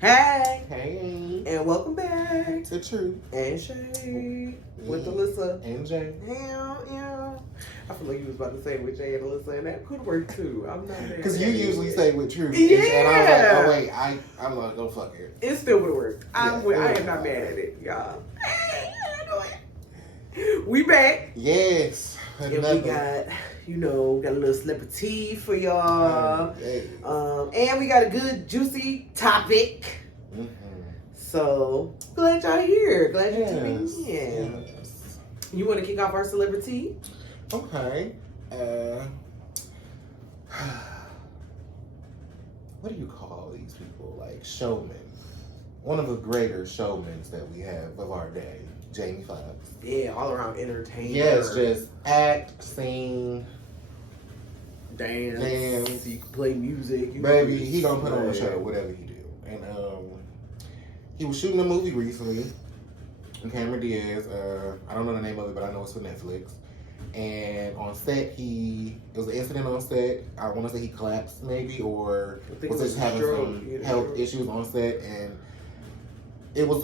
Hey, Hey, and welcome back the truth. and Shay with Alyssa. And Jay. Yeah. I feel like you was about to say with Jay and Alyssa, and that could work too. I'm not mad. Because you usually say with truth. Yeah. And I was like, oh wait, I'm like, go fuck it. It still would have worked. I am not Yeah. mad at it, y'all. Hey, how you doing? We back. Yes. And we got, got a little celebrity for y'all. Hey. And we got a good juicy topic. Mm-hmm. So glad y'all here. Glad you're tuning in. Yes. You want to kick off our celebrity? Okay. What do you call these people? Like showmen. One of the greater showmen that we have of our day, Jamie Foxx. Yeah, all around entertainer. Yes, just act, sing, dance. You can play music. Baby, he gonna put on a show, whatever he do. And he was shooting a movie recently. And Cameron Diaz, I don't know the name of it, but I know it's for Netflix. And on set, it was an incident on set. I want to say he collapsed, maybe, or was just having some health issues on set. And it was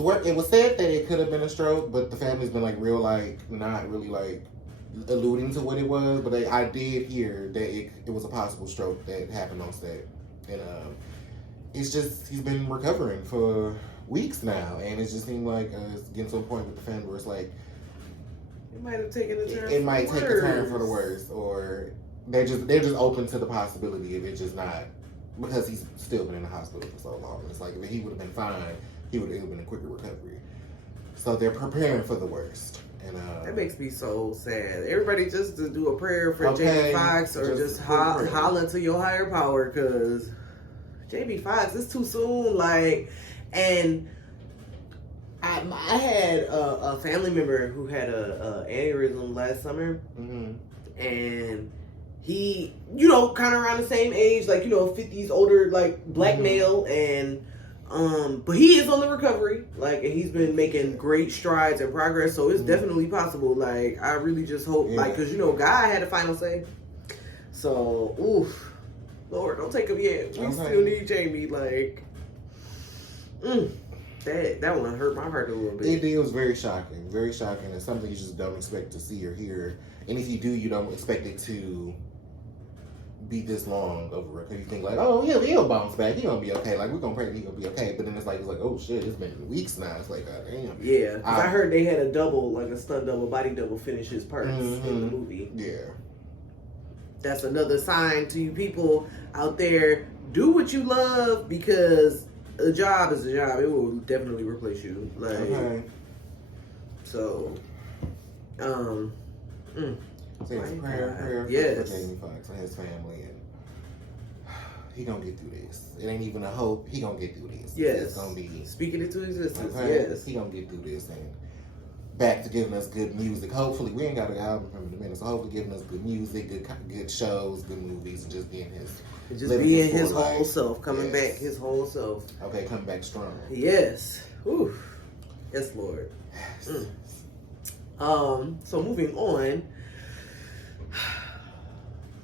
said that it could have been a stroke, but the family's been like real, like not really like alluding to what it was. But I did hear that it was a possible stroke that happened on set, and it's just he's been recovering for weeks now, and it just seemed like it's getting to a point with the family where it's like it might have taken a turn. It might take a turn for the worse, or they're just open to the possibility of it just not, because he's still been in the hospital for so long. It's like if he would have been fine, it would have been a quicker recovery. So they're preparing for the worst. And that makes me so sad. Everybody just to do a prayer for Jamie Foxx, or just holler to your higher power, because Jamie Foxx, it's too soon. Like, and I had a family member who had a aneurysm last summer, and he, kind of around the same age, like 50s, older, like black male, and but he is on the recovery, like, and he's been making great strides and progress. So it's definitely possible. Like, I really just hope, like, because God had a final say. So, oof, Lord, don't take him yet. We still need Jamie. Like, that one hurt my heart a little bit. It was very shocking, and something you just don't expect to see or hear. And if you do, you don't expect it to be this long over it. Because you think like, oh, he'll bounce back. He's gonna be okay. Like, we're gonna pray that he's gonna be okay. But then it's like, oh shit, it's been weeks now. It's like, god damn. Yeah, because I heard they had a double, like a stunt double, body double, finish his parts in the movie. Yeah. That's another sign to you people out there. Do what you love, because a job is a job. It will definitely replace you. Like, so, So prayer for Jamie Foxx and his family, and he gonna get through this. It ain't even a hope. He gonna get through this. Yes, it's gonna be speaking it to existence. Okay? Yes, he gonna get through this and back to giving us good music. Hopefully, we ain't got an album from him in a minute, so hopefully giving us good music, good shows, good movies, and just being his whole self, coming back his whole self. Okay, coming back strong. Yes. Ooh. Yes, Lord. Yes. So moving on.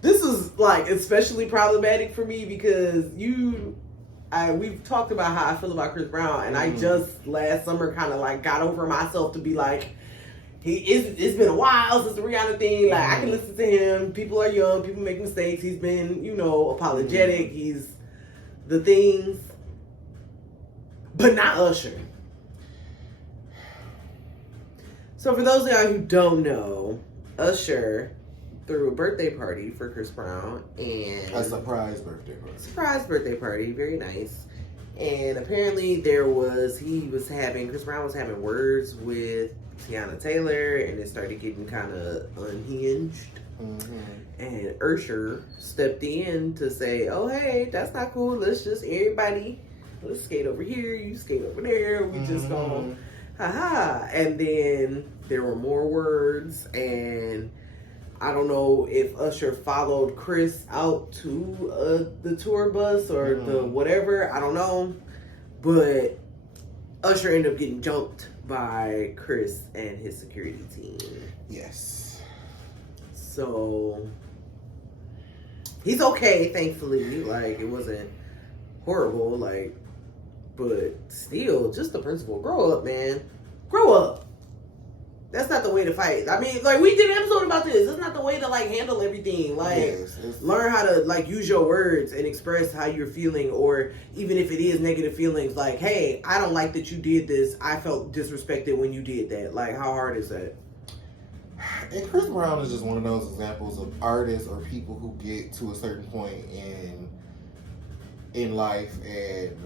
This is like especially problematic for me because we've talked about how I feel about Chris Brown, and I just last summer kind of like got over myself to be like, it's been a while since the Rihanna thing. Like, I can listen to him. People are young. People make mistakes. He's been, apologetic. He's the things, but not Usher. So for those of y'all who don't know, Usher threw a birthday party for Chris Brown, and a surprise birthday party. Surprise birthday party, very nice. And apparently Chris Brown was having words with Tiana Taylor, and it started getting kind of unhinged. And Usher stepped in to say, oh, hey, that's not cool. Let's skate over here, you skate over there. We just gonna, haha. And then there were more words, and I don't know if Usher followed Chris out to the tour bus or the whatever. I don't know. But Usher ended up getting jumped by Chris and his security team. Yes. So he's okay, thankfully. Like, it wasn't horrible. Like, But still, just the principle. Grow up, man. Grow up. That's not the way to fight. I mean, like, we did an episode about this. That's not the way to, like, handle everything. Like, learn how to, like, use your words and express how you're feeling. Or even if it is negative feelings, like, hey, I don't like that you did this. I felt disrespected when you did that. Like, how hard is that? And Chris Brown is just one of those examples of artists or people who get to a certain point in life and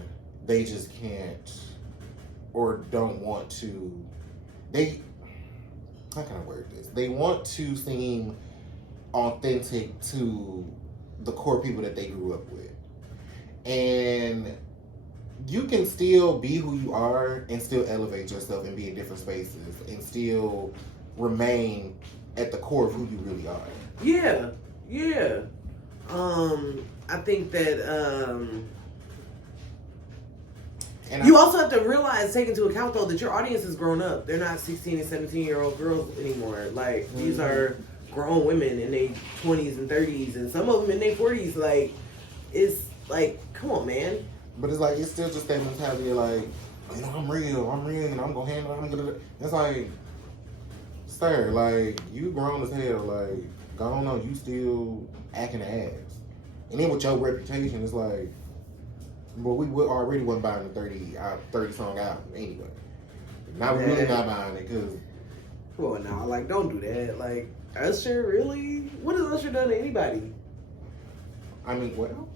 they just can't or don't want to. How can I word this? They want to seem authentic to the core people that they grew up with. And you can still be who you are and still elevate yourself and be in different spaces and still remain at the core of who you really are. Yeah. I think that and you also have to realize, take into account though, that your audience has grown up. They're not 16 and 17-year-old girls anymore. Like, these are grown women in their 20s and 30s, and some of them in their 40s. Like, it's like, come on, man. But it's like, it's still just that mentality of like, you know, I'm real, and I'm gonna handle it. I'm gonna. It's like, sir, like, you grown as hell. Like, go on, you still acting ass. And then with your reputation, it's like, well, we already wasn't buying the 30 song album anyway. Now we're really not buying it because. Well, no, like, don't do that. Like, Usher, really? What has Usher done to anybody? I mean, well,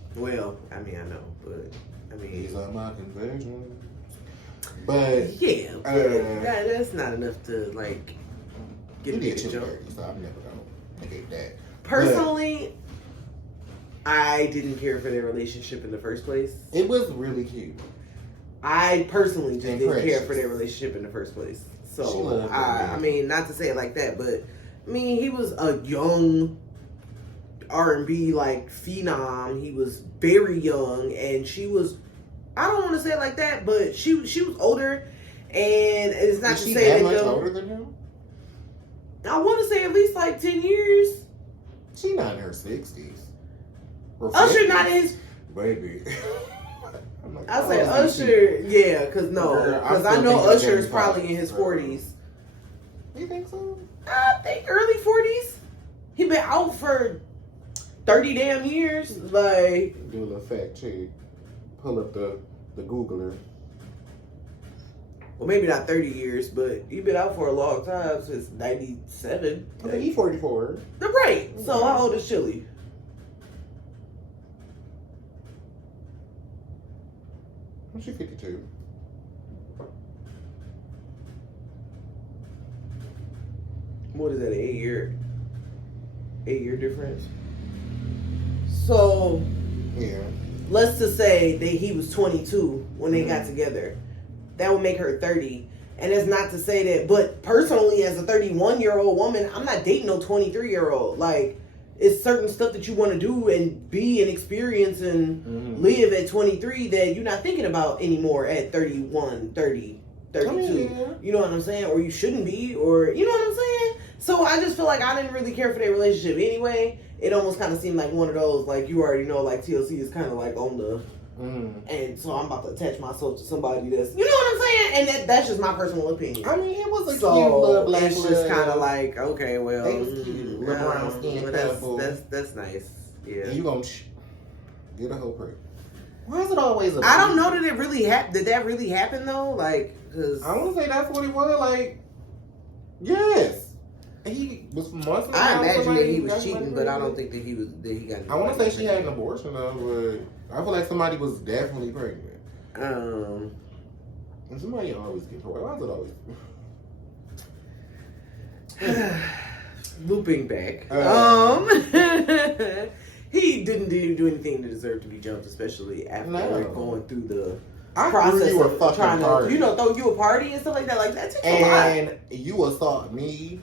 I mean, I know, but I mean, these are my confessions. But yeah, that's not enough to like get me to jump. So I'm never gonna negate that. Personally, I didn't care for their relationship in the first place. It was really cute. I personally just didn't care for their relationship in the first place. So I mean, not to say it like that, but I mean, he was a young R&B like phenom. He was very young, and she was, I don't want to say it like that, but she was older, and it's not to say that much older than him. I want to say at least like 10 years. She's not in her 60s. Usher not in his baby. Like, I say Usher, yeah, because I know Usher is probably in his 40s. You think so? I think early 40s. He been out for 30 damn years. Like, do a little fact check. Pull up the Googler. Well, maybe not 30 years, but he been out for a long time, since 97. I think he's 44. Right. So how old is Chili? She's 52. What is that, 8 year difference? So, yeah. Let's just say that he was 22 when they got together. That would make her 30. And it's not to say that, but personally, as a 31-year-old woman, I'm not dating no 23-year-old. Like, it's certain stuff that you want to do and be and experience and live at 23 that you're not thinking about anymore at 31, 30, 32. I mean, yeah. You know what I'm saying? Or you shouldn't be, or, you know what I'm saying? So I just feel like I didn't really care for their relationship anyway. It almost kind of seemed like one of those, like, you already know, like, TLC is kind of like on the... And so I'm about to attach myself to somebody that's, you know what I'm saying? And that's just my personal opinion. I mean, it was a cute little black. It's just kind of like, okay, well, brown skin couple. That's nice. Yeah. And you gonna get a whole prick. Why is it always? I don't know that it really happened. Did that really happen though? Like, because I want to say that's what he was. Like, yes. He was months. I imagine that he was cheating, but I don't think that he got. I want to say she had an abortion though, but I feel like somebody was definitely pregnant. And somebody always gets pregnant. Why is it always? Looping back. He didn't do anything to deserve to be jumped, especially after going through the process of trying to, throw you a party and stuff like that. Like, that takes a lot. And you assault me.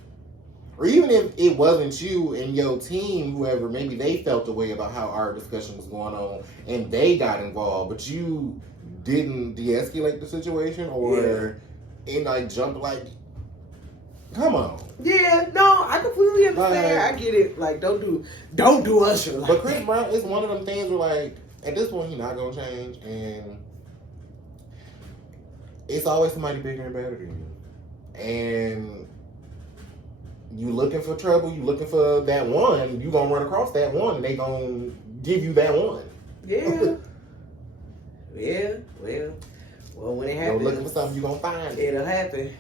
Or even if it wasn't you and your team, whoever, maybe they felt the way about how our discussion was going on and they got involved, but you didn't de-escalate the situation or jump like, come on. Yeah, no, I completely understand. I get it. Like, don't do Usher like But Chris Brown is one of them things where, like, at this point, he's not going to change. And it's always somebody bigger and better than you. And you looking for trouble, you looking for that one, you gonna run across that one, and they gonna give you that one. Yeah. Yeah, well, when it happens, you're looking for something, you gonna find it. It'll happen.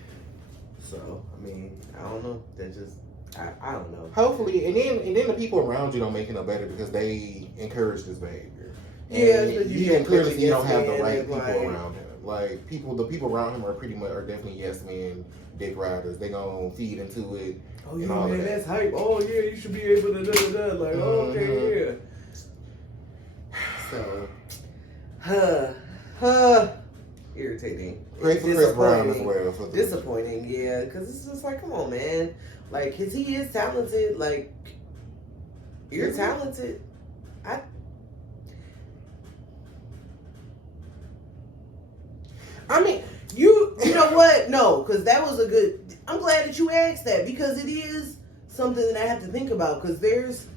So, I mean, I don't know. That just, I don't know. Hopefully, and then the people around you don't make it no better because they encourage this behavior. And yeah, you can clearly see you don't have the right people like, around him. Like the people around him are definitely yes men, dick riders. They gonna feed into it. Oh yeah, man, that's hype. Oh yeah, you should be able to da. Like, okay, yeah. So, irritating. Great for Chris Brown as well. Disappointing, yeah, because it's just like, come on, man. Like, cause he is talented. Like, you're talented. I mean, you know what? No, because that was a good. I'm glad that you asked that because it is something that I have to think about because there's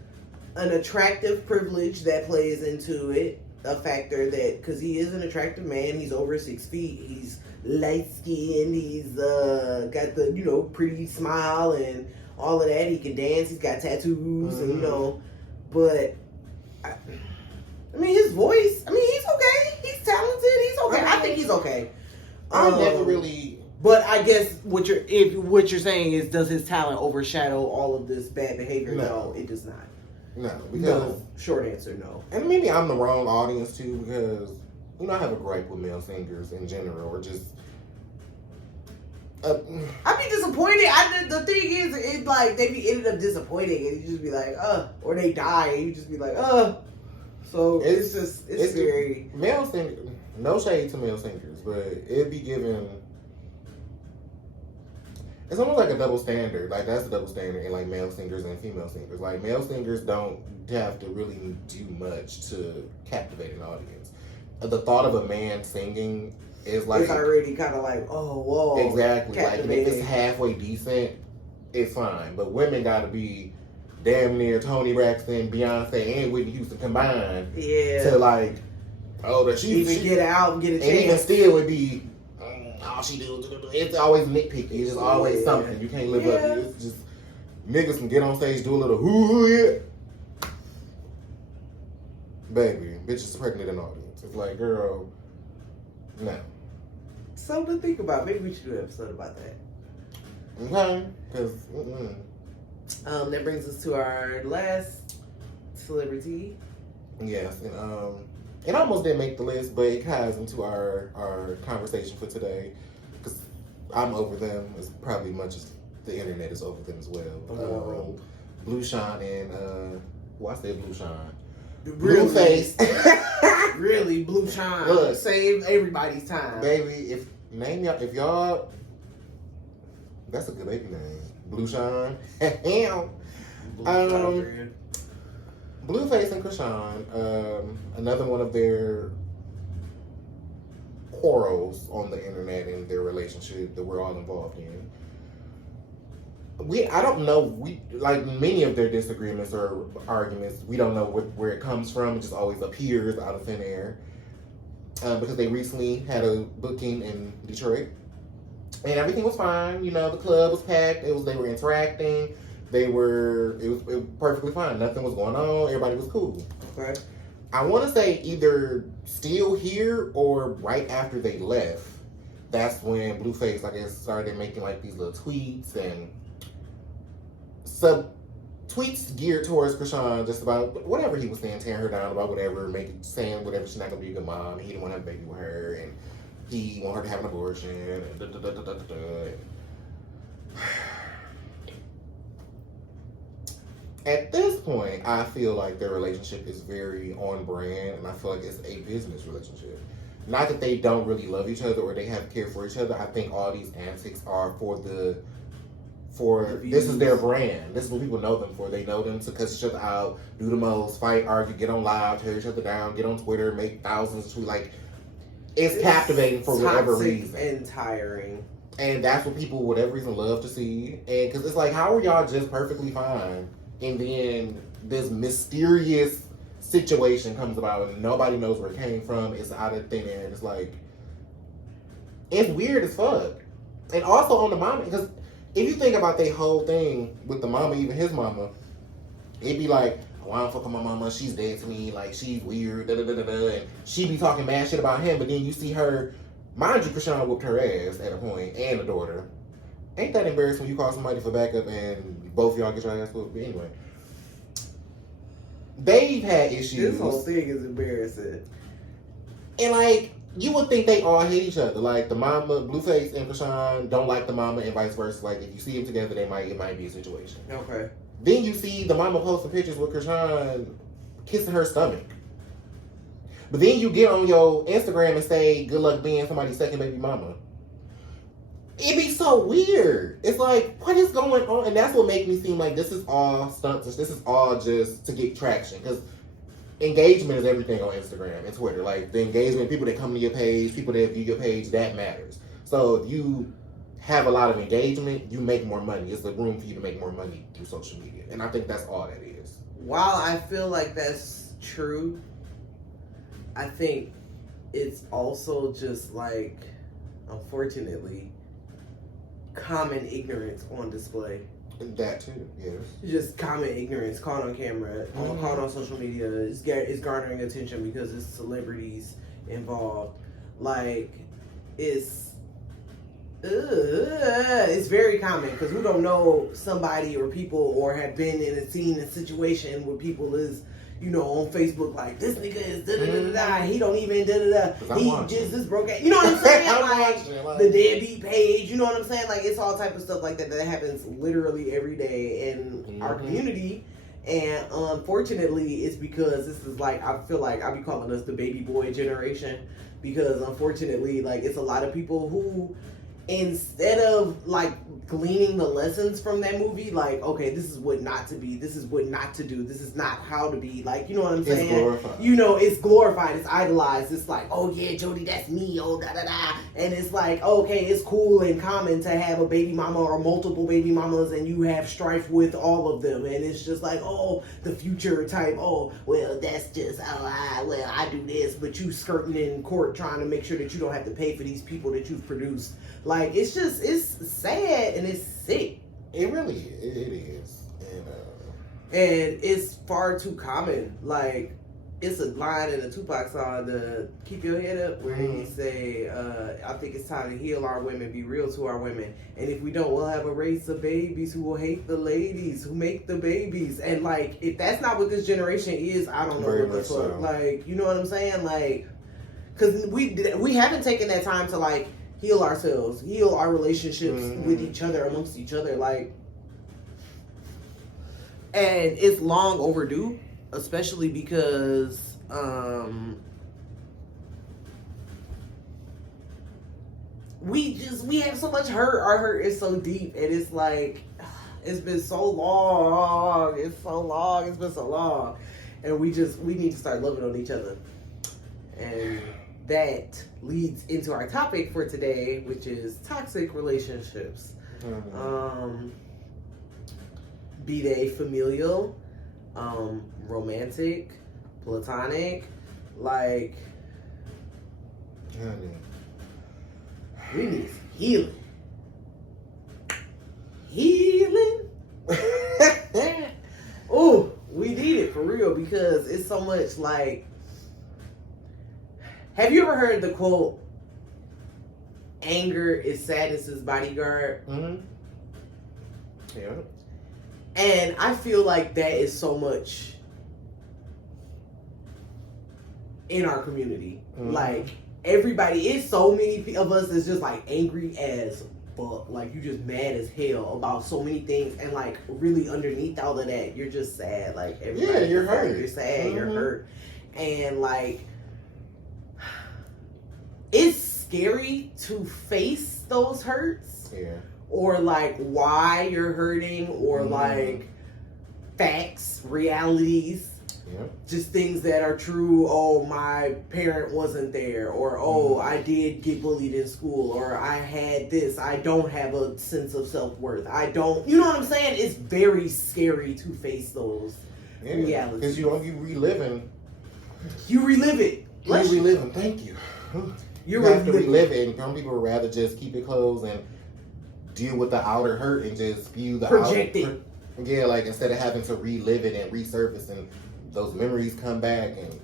an attractive privilege that plays into it. A factor that, because he is an attractive man, he's over 6 feet, he's light skinned, he's got the pretty smile and all of that. He can dance, he's got tattoos, and but I mean his voice. I mean he's okay. He's talented. He's okay. I think he's okay. I never really. But I guess what you're saying is, does his talent overshadow all of this bad behavior? No, it does not. No, because short answer, no. And maybe I'm the wrong audience too, because I have a gripe with male singers in general, or just. I'd be disappointed. The thing is, it like they be ended up disappointing, and you just be like, or they die, and you just be like, So it's very male singers. No shade to male singers, but it'd be given. It's almost like a double standard. Like, that's a double standard in, like, male singers and female singers. Like, male singers don't have to really do much to captivate an audience. The thought of a man singing is, like... It's already kind of like, oh, whoa. Exactly. Like, if it's halfway decent, it's fine. But women gotta be damn near Tony Braxton, Beyonce, and Whitney Houston combined. Yeah. To, like, she get out and get a chance. And even still, it'd be... all she do, it's always nitpicky. It's just always something. You can't live up to it. It's just niggas can get on stage, do a little hoo yeah. Baby, bitch is pregnant in audience. It's like, girl, no. Something to think about. Maybe we should do an episode about that. Okay, because that brings us to our last celebrity. Yes, and it almost didn't make the list, but it ties into our conversation for today. Because I'm over them as probably much as the internet is over them as well. Blue Shine and, I said Blue Shine. Really? Blueface. Really, Blue Shine. Look, save everybody's time. Baby, if y'all, that's a good baby name. Blue Shine. Blueface and Krishan, another one of their quarrels on the internet and their relationship that we're all involved in. I don't know, like many of their disagreements or arguments, we don't know where it comes from. It just always appears out of thin air. Because they recently had a booking in Detroit. And everything was fine. The club was packed. They were interacting. It was perfectly fine. Nothing was going on. Everybody was cool. Okay. I want to say either still here or right after they left. That's when Blueface, I guess, started making like these little tweets and tweets geared towards Krishan, just about whatever he was saying, tearing her down about whatever, saying whatever, she's not gonna be a good mom. He didn't want to have a baby with her, and he wanted her to have an abortion. And At this point, I feel like their relationship is very on brand, and I feel like it's a business relationship. Not that they don't really love each other or they have care for each other. I think all these antics are this is their brand. This is what people know them for. They know them to cuss each other out, do the most, fight, argue, get on live, tear each other down, get on Twitter, make thousands of tweets. Like, it's captivating for whatever reason. And tiring. And that's what people, whatever reason, love to see. And because it's like, how are y'all just perfectly fine? And then this mysterious situation comes about and nobody knows where it came from. It's out of thin air. And it's like, It's weird as fuck. And also on the mama, because if you think about that whole thing with the mama, even his mama, it'd be like, oh, I don't fuck with my mama, she's dead to me, like, she's weird, and she be talking mad shit about him, but then you see her, mind you, Krishan whooped her ass at a point, and the daughter. Ain't that embarrassing when you call somebody for backup and both y'all get your ass whooped? But anyway. They've had issues. This whole thing is embarrassing. And, like, you would think they all hate each other. Like, the mama, Blueface and Krishan don't like the mama and vice versa. Like, if you see them together, it might be a situation. Okay. Then you see the mama posting pictures with Krishan kissing her stomach. But then you get on your Instagram and say, good luck being somebody's second baby mama. It'd be so weird. It's like, what is going on? And that's what makes me seem like this is all stunts. This is all just to get traction. Because engagement is everything on Instagram and Twitter. Like, the engagement, people that come to your page, people that view your page, that matters. So if you have a lot of engagement, you make more money. It's a room for you to make more money through social media. And I think that's all that is. While I feel like that's true, I think it's also just like, unfortunately, common ignorance on display. That too, yes. Just common ignorance caught on camera, caught on social media. It's garnering attention because there's celebrities involved. Like, it's very common because who don't know somebody or people or have been in a scene, a situation where people is, you know, on Facebook like, this nigga is da-da-da-da-da, he don't even da-da-da, he just this broke ass. You know what I'm saying? Like, the deadbeat page, you know what I'm saying? Like, it's all type of stuff like that that happens literally every day in our community. And unfortunately, it's because this is like, I feel like I be calling us the baby boy generation because unfortunately, like, it's a lot of people who, instead of like gleaning the lessons from that movie, like, okay, this is what not to be, this is what not to do, this is not how to be, like, you know what I'm saying? It's glorified. You know, it's glorified, it's idolized, it's like, oh yeah, Jody, that's me, oh da da da, and it's like, okay, it's cool and common to have a baby mama or multiple baby mamas and you have strife with all of them, and it's just like, oh, the future type, oh, well, that's just, I do this, but you skirting in court trying to make sure that you don't have to pay for these people that you've produced. Like, it's just, it's sad and it's sick. It really is. It is. And it's far too common. Like, it's a line in the Tupac song, the Keep Your Head Up, where he say, I think it's time to heal our women, be real to our women. And if we don't, we'll have a race of babies who will hate the ladies who make the babies. And, like, if that's not what this generation is, I don't know what the fuck. So. Like, you know what I'm saying? Like, because we haven't taken that time to, like, heal ourselves, heal our relationships with each other, amongst each other, like, and it's long overdue, especially because we have so much hurt. Our hurt is so deep, and it's like, it's been so long, it's been so long, and we need to start loving on each other. And that leads into our topic for today, which is toxic relationships. Be they familial, romantic, platonic, like, we need some healing. Oh, we need it for real because it's so much like, have you ever heard the quote, anger is sadness's bodyguard? Yeah. And I feel like that is so much in our community. Like, everybody, it's so many of us that's just like angry as fuck. Like, you just mad as hell about so many things. And like, really underneath all of that, you're just sad. Like, everybody, you're hurt. You're sad, you're hurt. And like, it's scary to face those hurts. Yeah. Or like why you're hurting, or like facts, realities, just things that are true. Oh, my parent wasn't there, or oh, I did get bullied in school, or I had this. I don't have a sense of self-worth. I don't, you know what I'm saying? It's very scary to face those realities. Because you reliving. You relive it. You reliving. Thank you. You have to relive it, and some people would rather just keep it closed and deal with the outer hurt and just spew the project it. Yeah, like instead of having to relive it and resurface and those memories come back and.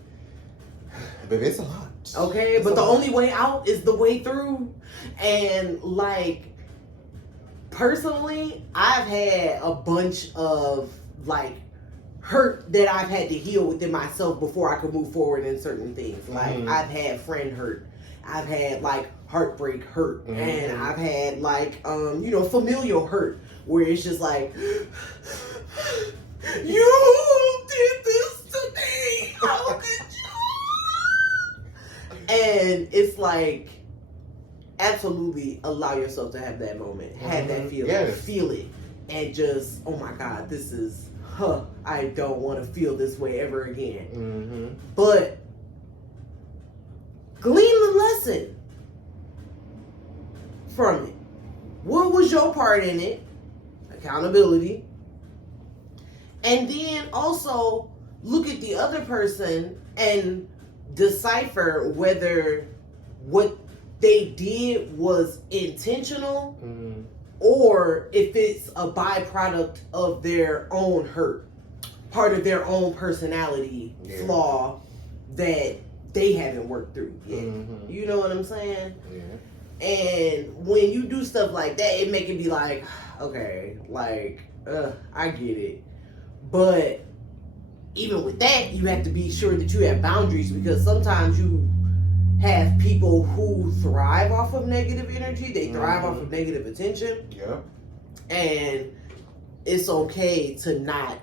But it's a lot. Okay, but the only way out is the way through. And like, personally, I've had a bunch of like hurt that I've had to heal within myself before I could move forward in certain things. Like I've had friend hurt. I've had like heartbreak hurt. And I've had like familial hurt where it's just like you did this to me. How could you? And it's like, absolutely allow yourself to have that moment. Have that feeling. Yes. Feel it. And just, oh my God, this is, I don't want to feel this way ever again. But glean the lesson from it. What was your part in it? Accountability. And then also look at the other person and decipher whether what they did was intentional or if it's a byproduct of their own hurt, part of their own personality flaw that they haven't worked through yet. You know what I'm saying? Yeah. And when you do stuff like that, it make it be like, okay, like, I get it. But even with that, you have to be sure that you have boundaries, because sometimes you have people who thrive off of negative energy. They thrive off of negative attention. Yeah. And it's okay to not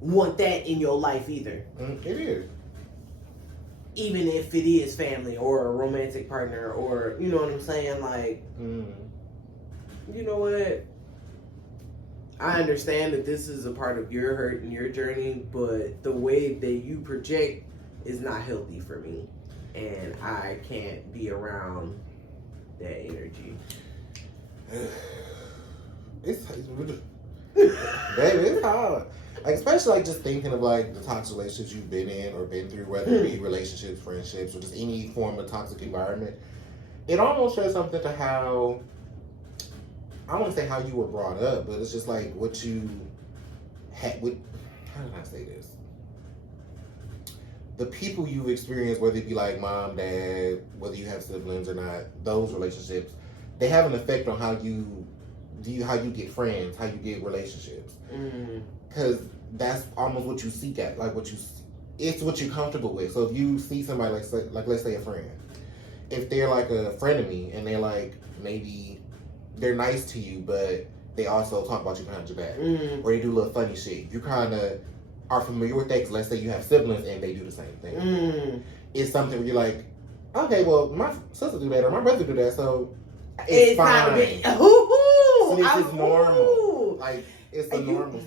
want that in your life either. It is. Even if it is family or a romantic partner or, you know what I'm saying? Like, you know what? I understand that this is a part of your hurt and your journey, but the way that you project is not healthy for me. And I can't be around that energy. It's baby, it's hard. Like, especially like just thinking of like the toxic relationships you've been in or been through, whether it be relationships, friendships, or just any form of toxic environment. It almost says something to how, I don't want to say how you were brought up, but it's just like what you had with, how did I say this? The people you've experienced, whether it be like mom, dad, whether you have siblings or not, those relationships, they have an effect on how you get friends, how you get relationships. Because that's almost what you seek at, like it's what you're comfortable with. So if you see somebody like let's say a friend, if they're like a frenemy and they're like, maybe they're nice to you, but they also talk about you behind your back, or they do a little funny shit, you kind of are familiar with that. Because let's say you have siblings and they do the same thing. It's something where you're like, okay, well, my sister do that or my brother do that, so it's fine. So it's normal. Like, it's the normal.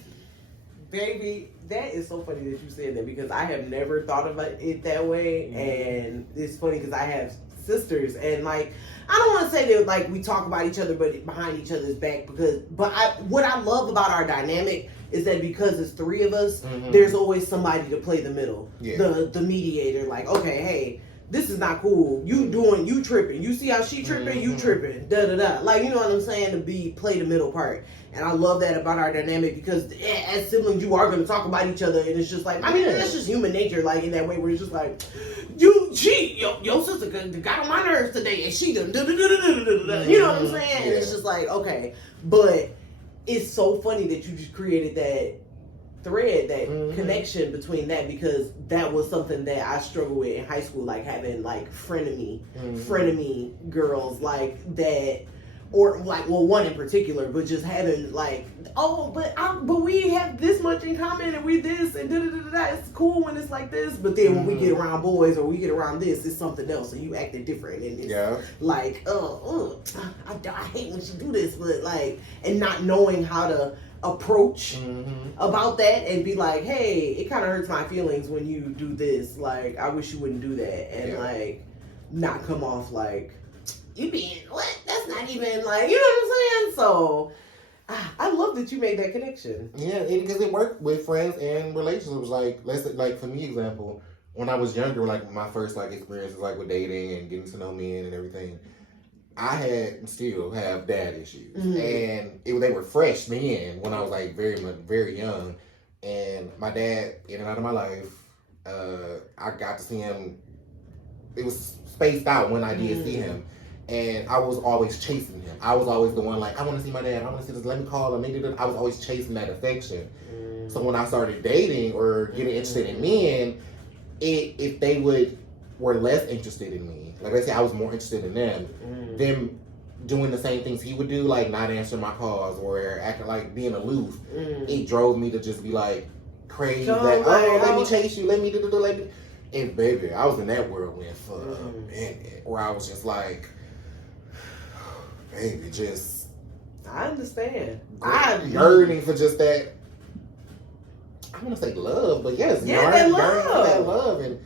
Baby, that is so funny that you said that, because I have never thought of it that way. And it's funny because I have sisters, and like, I don't want to say that like we talk about each other but behind each other's back, what I love about our dynamic is that because it's three of us, there's always somebody to play the middle, the mediator. Like, okay, hey, this is not cool. You tripping. You see how she tripping? You tripping. Da da da. Like, you know what I'm saying? To play the middle part. And I love that about our dynamic, because as siblings, you are going to talk about each other, and it's just like, I mean, that's just human nature. Like, in that way, where it's just like, your sister got on my nerves today, and she done da da da da da da. You know what I'm saying? And it's just like, okay, but it's so funny that you just created that thread, that connection between that, because that was something that I struggled with in high school, like having like frenemy girls like that, or like, well, one in particular, but just having like, oh, but we have this much in common, and we this and da da da da. It's cool when it's like this, but then when we get around boys or we get around this, it's something else, and you acting different, and it's like, I hate when she do this, but like, and not knowing how to approach about that and be like, hey, it kind of hurts my feelings when you do this, like, I wish you wouldn't do that, and like, not come off like, you being, what? That's not even like, you know what I'm saying? So I love that you made that connection. Yeah, because it worked with friends and relationships. Like, let's say, like, for me, example, when I was younger, like my first like experiences like with dating and getting to know men and everything, I had and still have dad issues, and they were fresh then when I was like very young, and my dad in and out of my life. I got to see him. It was spaced out when I did see him, and I was always chasing him. I was always the one like, I want to see my dad. I want to see this. Let me call him. I was always chasing that affection. So when I started dating or getting interested in men, if they were less interested in me, like I said, I was more interested in them doing the same things he would do, like not answering my calls or acting like being aloof. It drove me to just be like crazy. Let me chase you. Let me do. And baby, I was in that whirlwind for a minute, where I was just like, baby, just. I understand. I'm yearning for just that. I want to say love, but yes, that love, and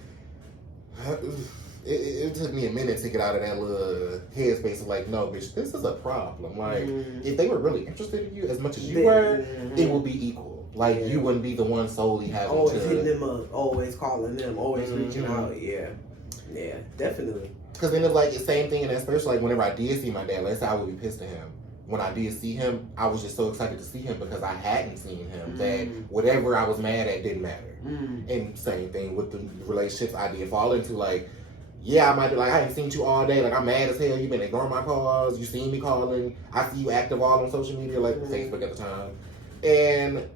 it took me a minute to get out of that little headspace of like, no, bitch, this is a problem. Like, if they were really interested in you as much as you were, it would be equal. Like, you wouldn't be the one solely having always hitting them up, always calling them, always reaching out. Yeah, definitely. Because then it's like the same thing, and especially like whenever I did see my dad, let's say I would be pissed at him. When I did see him, I was just so excited to see him because I hadn't seen him that whatever I was mad at didn't matter. And same thing with the relationships I did fall into. Like, yeah, I might be like, I haven't seen you all day. Like, I'm mad as hell. You've been ignoring my calls. You seen me calling. I see you active all on social media, like Facebook at the time.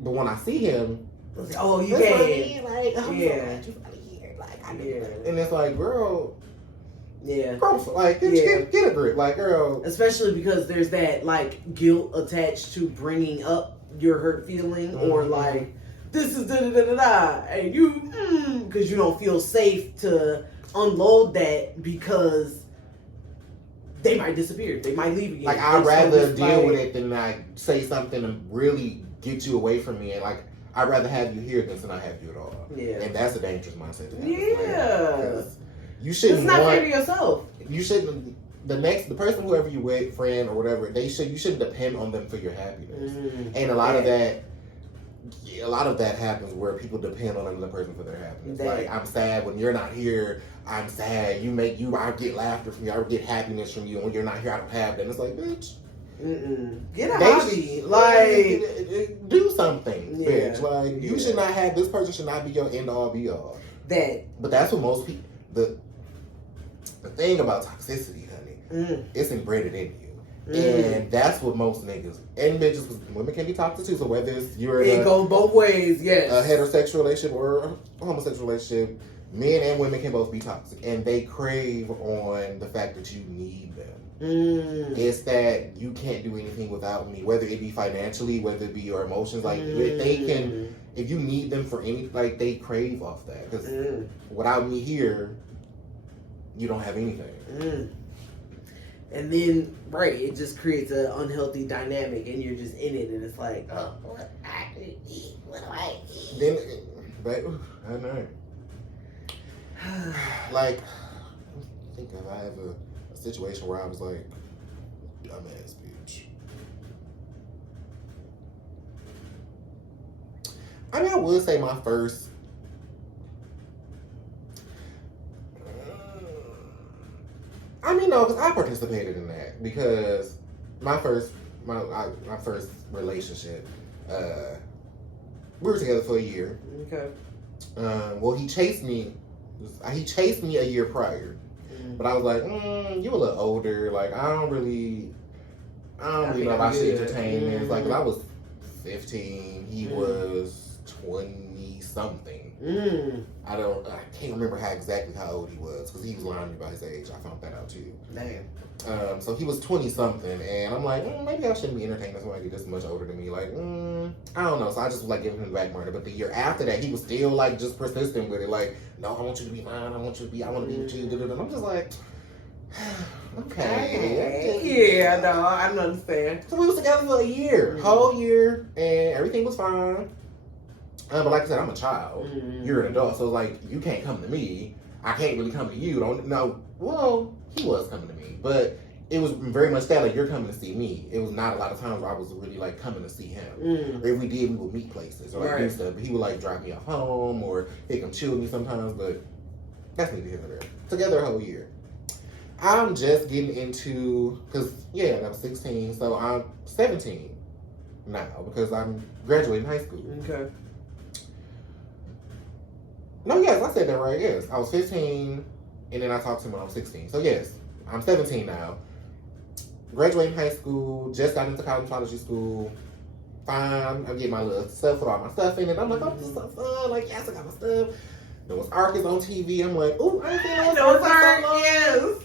But when I see him, oh, you can't. Like, I'm so glad you're out of here. Like, I need that. And it's like, girl. Yeah. Gross. Like, get a grip. Like, girl. Especially because there's that, like, guilt attached to bringing up your hurt feeling or, like, this is da-da-da-da-da. And you, because you don't feel safe to unload that because they might disappear. They might leave again. Like, I'd rather deal with it than, like, say something and really get you away from me. And, like, I'd rather have you here than to not have you at all. Yeah. And that's a dangerous mindset to have. Yeah. You shouldn't. It's not fair to yourself. You shouldn't. The person, whoever you with, friend or whatever, you shouldn't depend on them for your happiness. And a lot of that happens where people depend on another person for their happiness. Like, I'm sad when you're not here. I'm sad. I get laughter from you. I get happiness from you. And when you're not here, I don't have that. And it's like, bitch. Get a hobby. Like, do something, bitch. Like, you should not have. This person should not be your end all be all. But that's what most people. The thing about toxicity, honey, it's embedded in you. And that's what most niggas and bitches, women can be toxic too. So whether it's it goes both ways, yes. A heterosexual relationship or a homosexual relationship, men and women can both be toxic. And they crave on the fact that you need them. It's that you can't do anything without me, whether it be financially, whether it be your emotions. Like, if you need them for any, like, they crave off that. Because without me here, you don't have anything. And then, it just creates an unhealthy dynamic, and you're just in it, and it's like, what do I eat? Then, I know. Like, I think if I have a situation where I was like, dumbass bitch. I mean, I would say my first. I mean, no, because I participated in that. Because my first relationship, we were together for a year. Okay. Well, he chased me. He chased me a year prior, but I was like, you a little older. Like, I don't really know if I should entertain this. Like, 'cause I was 15. He was 20 something. I can't remember exactly how old he was because he was lying to me about his age. I found that out too. Damn. So he was 20 something, and I'm like, maybe I shouldn't be entertaining somebody this much older than me. Like, I don't know. So I just was like giving him the back burner. But the year after that, he was still like just persistent with it. Like, no, I want you to be mine. I want to be with you. And I'm just like, okay. Yeah, no, I understand. So we was together for a year, whole year, and everything was fine. But like I said, I'm a child. You're an adult, so like you can't come to me. I can't really come to you. Don't know. Well, he was coming to me, but it was very much that, like, you're coming to see me. It was not a lot of times where I was really, like, coming to see him. Or if we did, we would meet places or, like, do stuff. But he would, like, drop me off home or he come chill with me sometimes. But that's neither here nor there. Together a whole year. I'm just getting into, because, yeah, I was 16, so I'm 17 now because I'm graduating high school. Okay. No, yes, I said that right, yes. I was 15, and then I talked to him when I was 16. So, yes, I'm 17 now. Graduating high school, just got into cosmetology school. Fine, I'm getting my little stuff with all my stuff in it. I'm like, oh, this is so fun. Like, yes, I got my stuff. There was Arcus on TV. I'm like, ooh, I ain't seen no Arcus. Yes.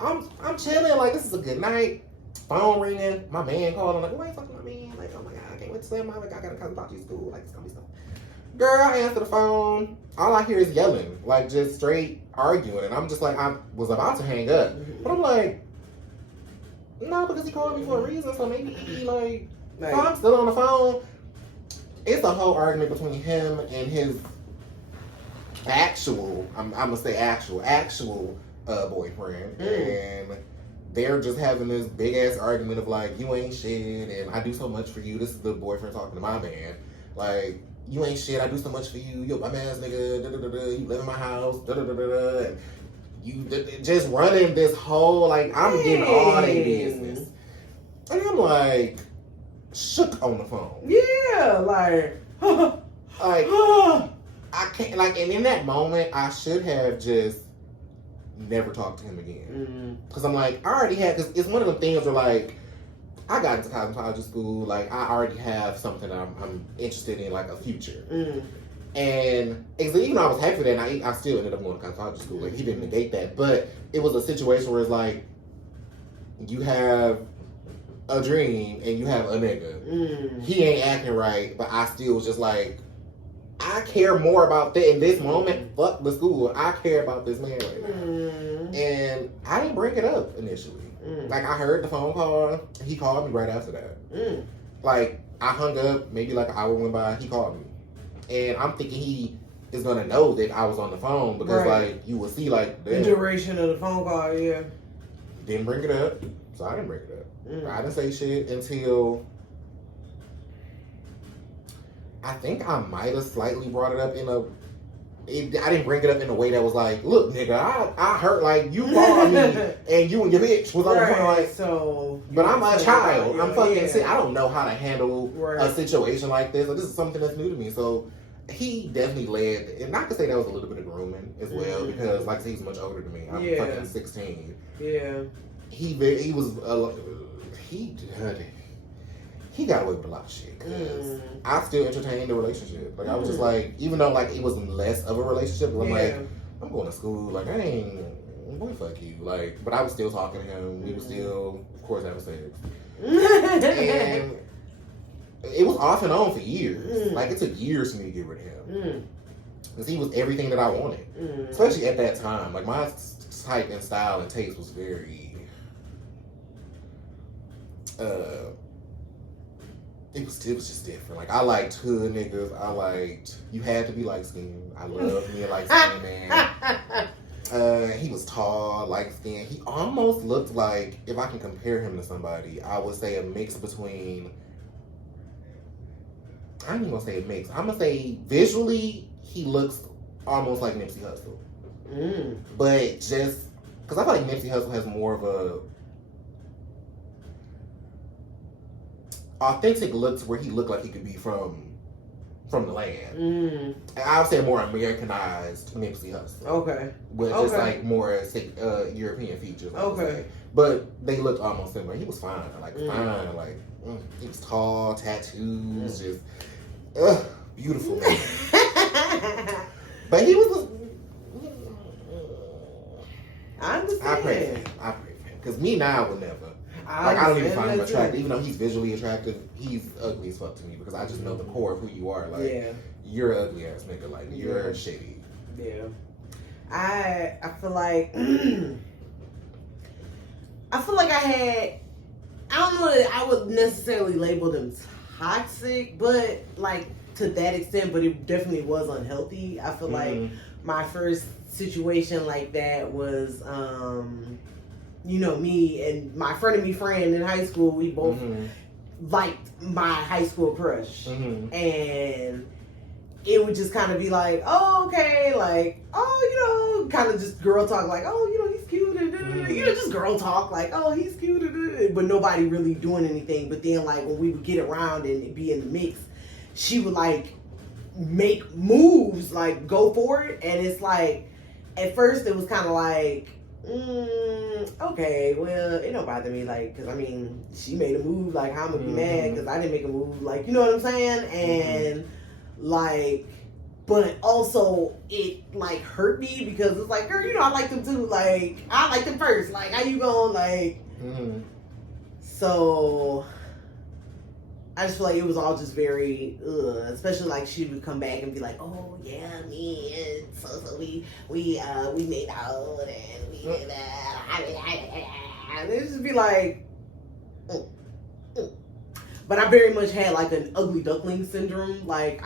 I'm chilling, like, this is a good night. Phone ringing, my man calling, I'm like, why ain't talking to my man? Like, oh my God, I can't wait to tell my like, I gotta come talk to you school. Like, it's gonna be stuff. Girl, I answer the phone. All I hear is yelling, like, just straight arguing. And I'm just like, I was about to hang up. But I'm like, no, because he called me for a reason, so maybe he, like, so I'm still on the phone. It's a whole argument between him and his actual, I'm gonna say actual boyfriend, and they're just having this big ass argument of like, you ain't shit, and I do so much for you. This is the boyfriend talking to my man, like, you ain't shit, I do so much for you. You're my man's nigga. Da, da, da, da. You live in my house. Da, da, da, da, da. And you just running this whole like, I'm getting all their business, and I'm like shook on the phone. Yeah, like, like I can't, like, and in that moment I should have just never talk to him again. Because I'm like, I already had, because it's one of the things where like, I got into cosmetology school, like I already have something that I'm interested in, like a future. And even though I was happy for that, and I still ended up going to cosmetology school. Like, he didn't negate that, but it was a situation where it's like, you have a dream and you have a nigga. He ain't acting right, but I still was just like, I care more about that in this moment. Fuck the school. I care about this man right now. And I didn't bring it up initially. Like, I heard the phone call. He called me right after that. Like, I hung up. Maybe like an hour went by. He called me. And I'm thinking he is going to know that I was on the phone because, like, you will see, like, the duration of the phone call, yeah. Didn't bring it up. So I didn't bring it up. I didn't say shit until... I think I might have slightly brought it up in a... I didn't bring it up in a way that was like, look, nigga, I heard, like, you called me and you and your bitch was on the phone, like... So... But I'm a child. I'm fucking sick. I don't know how to handle a situation like this. Like, this is something that's new to me. So, he definitely led... And I could say that was a little bit of grooming as well because, like I said, he's much older than me. I'm fucking 16. Yeah. He was... He got away with a lot of shit because I still entertained the relationship. Like, I was just like, even though like it was less of a relationship, I'm like, I'm going to school. Like, I ain't, boy, fuck you. Like, but I was still talking to him. We were still, of course, having sex. And it was off and on for years. Like, it took years for me to get rid of him. Because he was everything that I wanted. Especially at that time. Like, my type and style and taste was very... It was just different. Like, I liked hood niggas. I liked... You had to be light-skinned. I loved me a light-skinned man. He was tall, light-skinned. He almost looked like... If I can compare him to somebody, I would say a mix between... I ain't even gonna say a mix. I'm gonna say visually, he looks almost like Nipsey Hussle. But just... Because I feel like Nipsey Hussle has more of a... authentic looks where he looked like he could be from the land. I would say more Americanized Nipsey Hussle. Okay. With just like more European features. Okay. But they looked almost similar. He was fine. Like fine. Like he was tall, tattoos, just beautiful man. But he was I understand. I pray for him. Because me now I would never. I don't even find him attractive. Even though he's visually attractive, he's ugly as fuck to me because I just know the core of who you are. Like, you're an ugly ass nigga. Like, you're shitty. Yeah. I feel like I don't know that I would necessarily label them toxic, but like to that extent, but it definitely was unhealthy. I feel like my first situation like that was you know, me and my frenemy friend in high school, we both liked my high school crush. And it would just kind of be like, oh, okay, like, oh, you know, kind of just girl talk, like, oh, you know, he's cute, you know, just girl talk, like, oh, he's cute, but nobody really doing anything. But then, like, when we would get around and be in the mix, she would, like, make moves, like, go for it, and it's like, at first it was kind of like, okay, well, it don't bother me, like, because, I mean, she made a move, like, how I'm gonna be mad because I didn't make a move, like, you know what I'm saying? And like, but also it like hurt me because it's like, girl, you know, I like them too. Like, I like them first. Like, how you going? Like, so I just feel like it was all just very, especially like she would come back and be like, oh yeah, me and so we made out and we did that. And it just be like. But I very much had like an ugly duckling syndrome, like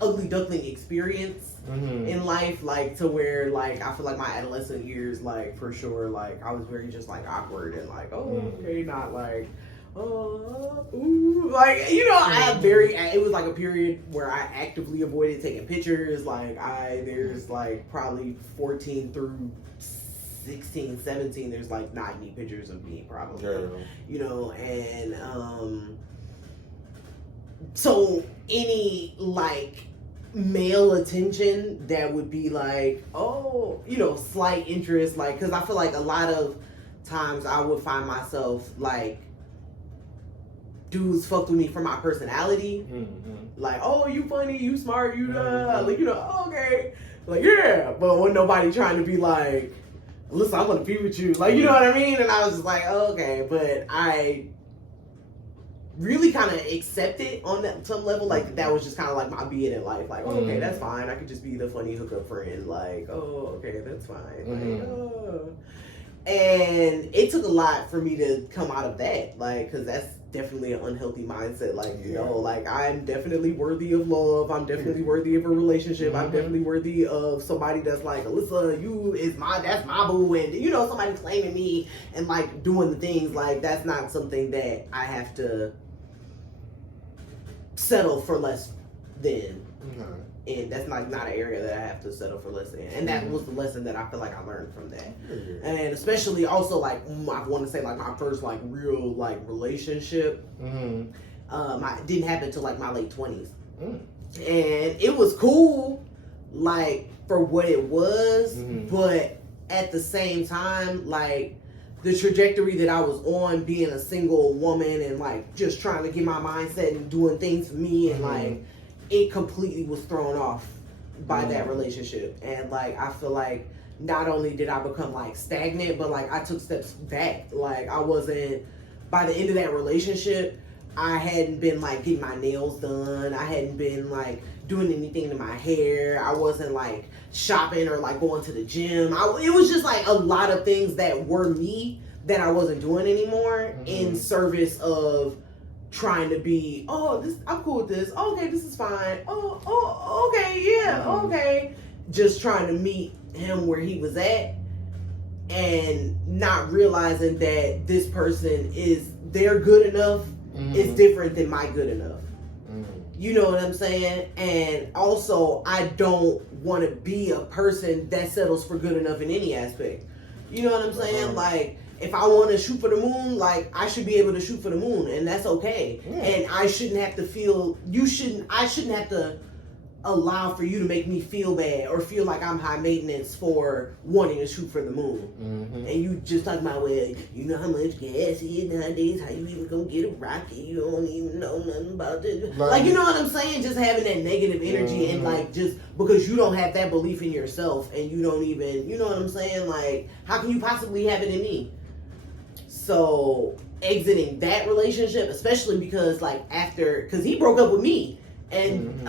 ugly duckling experience in life, like to where like I feel like my adolescent years, like for sure, like I was very just like awkward and like, oh, okay, not like, oh, ooh, like, you know, it was like a period where I actively avoided taking pictures. Like there's like probably 14 through 16, 17, there's like not any pictures of me probably, you know, and so any like male attention that would be like, oh, you know, slight interest, like, because I feel like a lot of times I would find myself like dudes fucked with me for my personality, like, oh, you funny, you smart, you like, you know, okay, like, yeah, but when nobody trying to be like, listen, I want to be with you, like, you know what I mean? And I was just like, oh, okay, but I really kind of accept it on that some level, like that was just kind of like my being in life, like, oh, okay, that's fine, I could just be the funny hookup friend, like, oh, okay, that's fine, like, oh. And it took a lot for me to come out of that, like, because that's definitely an unhealthy mindset, like, you know, like, I'm definitely worthy of love, I'm definitely worthy of a relationship, I'm definitely worthy of somebody that's like, Alyssa, that's my boo, and, you know, somebody claiming me and, like, doing the things, like, that's not something that I have to settle for less than. And that's not an area that I have to settle for less than. And that was the lesson that I feel like I learned from that. And especially also like, I want to say like my first like real like relationship, didn't happen until like my late 20s. And it was cool, like for what it was, but at the same time, like the trajectory that I was on, being a single woman and like just trying to get my mindset and doing things for me, and like it completely was thrown off by that relationship. And like I feel like not only did I become like stagnant, but like I took steps back. Like I wasn't, by the end of that relationship, I hadn't been like getting my nails done, I hadn't been like doing anything to my hair, I wasn't like shopping or like going to the gym. It was just like a lot of things that were me that I wasn't doing anymore in service of trying to be, I'm cool with this, okay, this is fine, okay, yeah, okay, just trying to meet him where he was at, and not realizing that this person they're good enough is different than my good enough. You know what I'm saying? And also, I don't want to be a person that settles for good enough in any aspect. You know what I'm saying? Like, if I want to shoot for the moon, like, I should be able to shoot for the moon, and that's okay. And I shouldn't have to I shouldn't have to allow for you to make me feel bad or feel like I'm high maintenance for wanting to shoot for the moon. And you just talk about, well, you know how much gas is nowadays, how you even gonna get a rocket, you don't even know nothing about it. Like, you know what I'm saying? Just having that negative energy and like, just because you don't have that belief in yourself and you don't even, you know what I'm saying? Like, how can you possibly have it in me? So exiting that relationship, especially because like because he broke up with me. And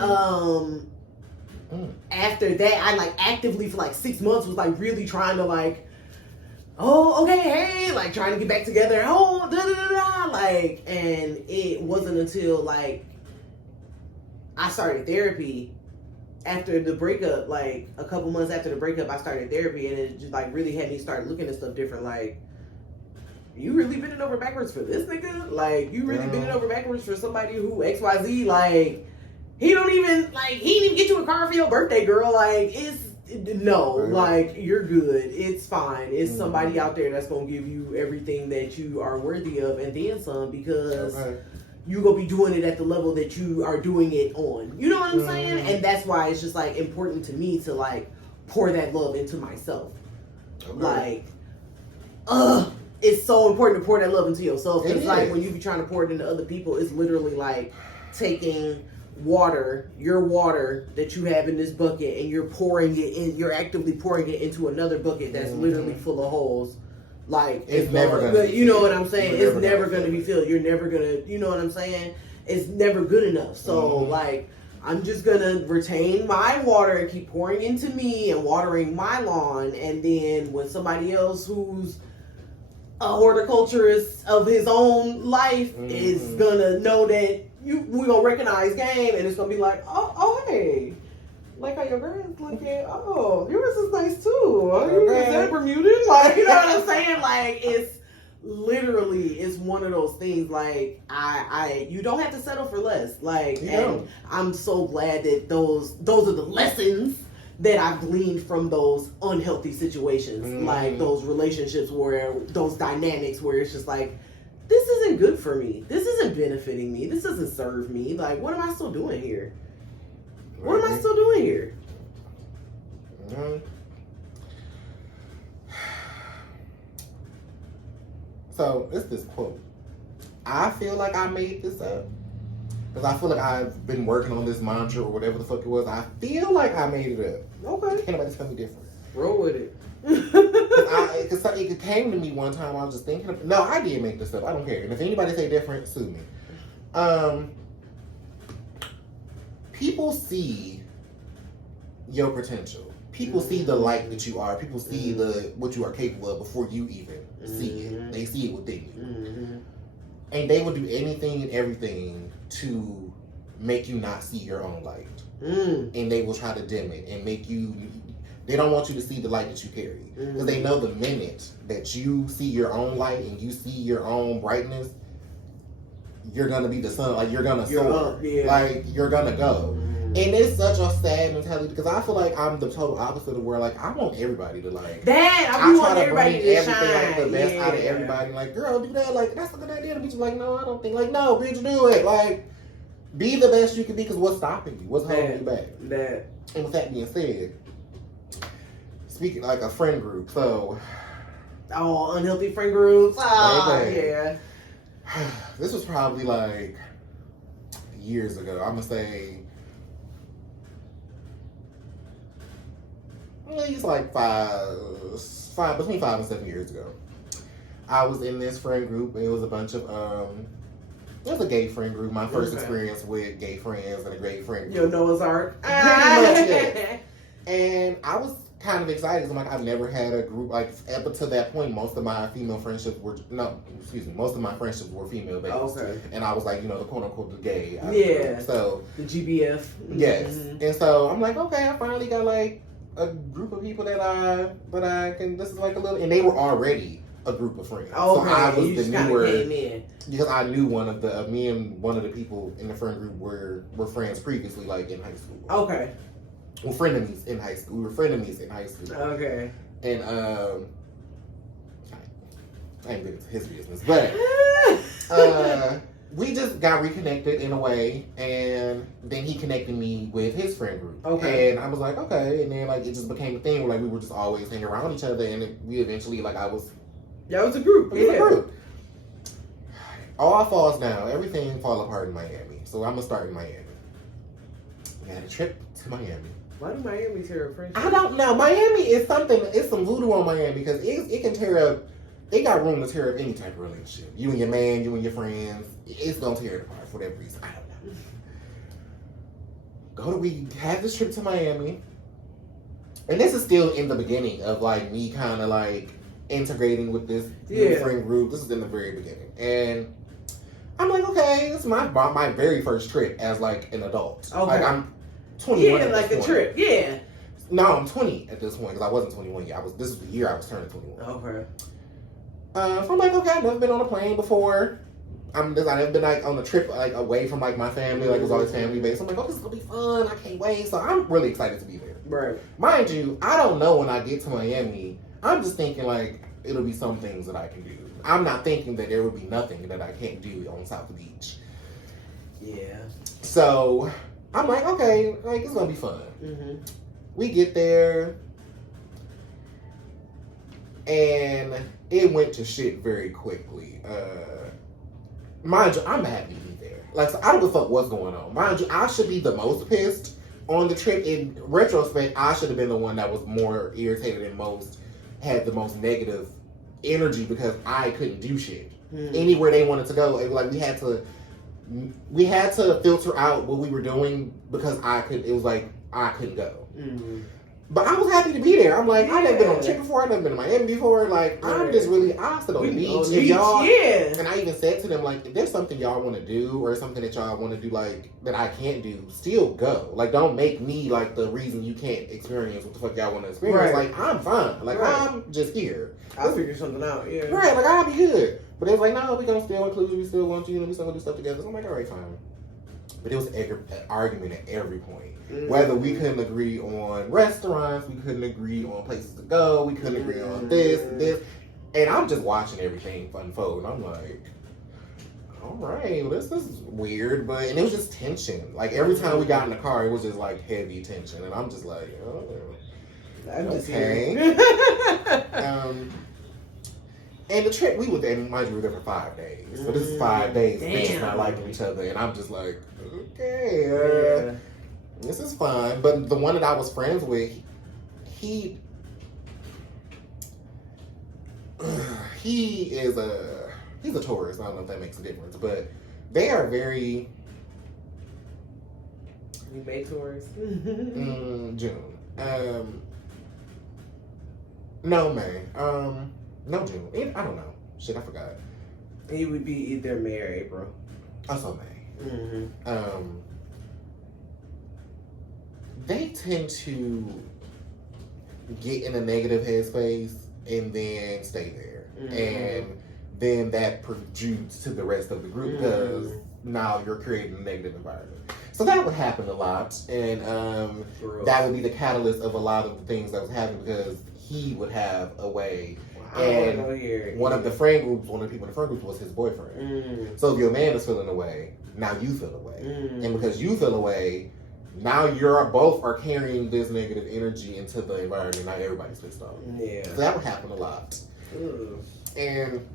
after that, I like actively for like 6 months was like really trying to like, oh, okay, hey, like trying to get back together, like, and it wasn't until like I started therapy after the breakup, like a couple months after the breakup, I started therapy, and it just like really had me start looking at stuff different. Like, you really bending over backwards for this nigga? Like, you really bending over backwards for somebody who XYZ, like, he didn't even get you a car for your birthday, girl. Like, like, you're good. It's fine. It's somebody out there that's gonna give you everything that you are worthy of and then some, because you gonna be doing it at the level that you are doing it on. You know what I'm saying? And that's why it's just, like, important to me to, like, pour that love into myself. Like, it's so important to pour that love into yourself. It's like when you be trying to pour it into other people, it's literally like taking your water that you have in this bucket, and you're pouring it in, you're actively pouring it into another bucket that's literally full of holes. Like, it's never gonna, you know what I'm saying? It's never gonna be filled. You're never gonna, you know what I'm saying? It's never good enough. So like, I'm just gonna retain my water and keep pouring into me and watering my lawn, and then when somebody else who's a horticulturist of his own life is gonna know that we gonna recognize game, and it's gonna be like, oh hey, like how your grass looking, yours is nice too. Is that Bermudan? Like, you know what I'm saying? Like, it's literally, it's one of those things. Like, you don't have to settle for less. Like, and I'm so glad that those are the lessons that I've gleaned from those unhealthy situations, like those relationships where those dynamics where it's just like, this isn't good for me. This isn't benefiting me. This doesn't serve me. Like, what am I still doing here? What am I still doing here? So, it's this quote. I feel like I made this up, because I feel like I've been working on this mantra or whatever the fuck it was. I feel like I made it up. Okay. Can't nobody tell me different. Roll with it. Because it came to me one time, I was just thinking, no, I did make this up. I don't care. And if anybody say different, sue me. People see your potential. People see the light that you are. People see what you are capable of before you even see it. They see it within you. And they will do anything and everything to make you not see your own light. And they will try to dim it and make you, they don't want you to see the light that you carry. Because they know the minute that you see your own light and you see your own brightness, you're going to be the sun. Like, you're going to soar. Like, you're going to go. And it's such a sad mentality, because I feel like I'm the total opposite of where, like, I want everybody to, like, I try to everybody bring to everything, shine. like, the best out of everybody. Like, girl, do that. Like, that's a good idea. The bitch is like, no, I don't think. Like, no, bitch, do it. Like, be the best you can be, because what's stopping you? What's holding you back? And with that being said, speaking like a friend group, so. Oh, unhealthy friend groups. Yeah. This was probably, like, years ago. I'm going to say, it's like between 5 and 7 years ago. I was in this friend group. It was a bunch of, it was a gay friend group. My first experience with gay friends and a gay friend group. Your Noah's Ark. Pretty much, yeah. And I was kind of excited, because I'm like, I've never had a group, like, up until that point, most of my friendships were female based. Okay. And I was like, the quote unquote the gay. So the GBF. Yes. And so I'm like, okay, I finally got like a group of people that I can, this is like a little, and they were already a group of friends. Okay. So I was the newer, because I knew me and one of the people in the friend group were friends previously, like in high school. Okay. Well, frenemies in high school. We were frenemies in high school. Okay. And I ain't been into his business, but we just got reconnected in a way, and then he connected me with his friend group. Okay. And I was like, okay, and then like it just became a thing where like we were just always hanging around each other, and we eventually like it was a group. All falls down, everything fall apart in Miami. So I'm gonna start in Miami. We had a trip to Miami. Why do Miami tear up friendship? I don't know. Miami is something. It's some voodoo on Miami, because it can tear up. It got room to tear up any type of relationship. You and your man, you and your friends. It's gonna tear it apart for whatever reason. I don't know. We had this trip to Miami, and this is still in the beginning of like me kind of like integrating with this new friend group. This is in the very beginning, and I'm like, okay, this is my very first trip as like an adult. Okay. Like I'm 21. Yeah, like a trip. Yeah. No, I'm 20 at this point, because I wasn't 21 yet. This is the year I was turning 21. Okay. So I'm like, okay, I've never been on a plane before. I've never been like on a trip like away from like my family, like it was always family based. I'm like, oh, this is gonna be fun. I can't wait. So I'm really excited to be there. Right. Mind you, I don't know when I get to Miami. I'm just thinking like it'll be some things that I can do. I'm not thinking that there would be nothing that I can't do on South Beach. Yeah. So I'm like, okay, like it's gonna be fun. Mm-hmm. We get there, and it went to shit very quickly. Mind you, I'm happy to be there. Like, so I don't give a fuck what's going on. Mind you, I should be the most pissed on the trip. In retrospect, I should have been the one that was more irritated and had the most negative energy because I couldn't do shit. Anywhere they wanted to go, it was like we had to filter out what we were doing because I couldn't go. But I was happy to be there. I'm like, I've never been on a trip before. I've never been to Miami before. Like, I'm just really, I sit on the beach. If y'all, and I even said to them, like, if there's something y'all want to do or something that y'all want to do, like, that I can't do, still go. Like, don't make me, like, the reason you can't experience what the fuck y'all want to experience. Right. Like, I'm fine. Like, I'm just here. I'll figure something out, yeah. Right, like, I'll be good. But they was like, no, we gonna still include you. We still want you. We still gonna do stuff together. So I'm like, all right, fine. But it was an argument at every point. Whether we couldn't agree on restaurants, we couldn't agree on places to go, we couldn't agree on this. And I'm just watching everything unfold. And I'm like, all right, well, this is weird. And it was just tension. Like, every time we got in the car, it was just, like, heavy tension. And I'm just like, oh, I'm just okay. And the trip, we were there, mind you, we were there for 5 days. So this is 5 days of bitches not liking each other. And I'm just like, okay, this is fun. But the one that I was friends with, he's a tourist. I don't know if that makes a difference, but they are very. You made tourists? June. No, May. No, June. I don't know. Shit, I forgot. He would be either May or April. Also May. They tend to get in a negative headspace and then stay there. And then that projects to the rest of the group because now you're creating a negative environment. So that would happen a lot. And that would be the catalyst of a lot of the things that was happening because he would have a way. And one of the people in the friend group was his boyfriend. So if your man is feeling away, now you feel away. And because you feel away, now you're both are carrying this negative energy into the environment. Now everybody's pissed off. Yeah. So that would happen a lot. And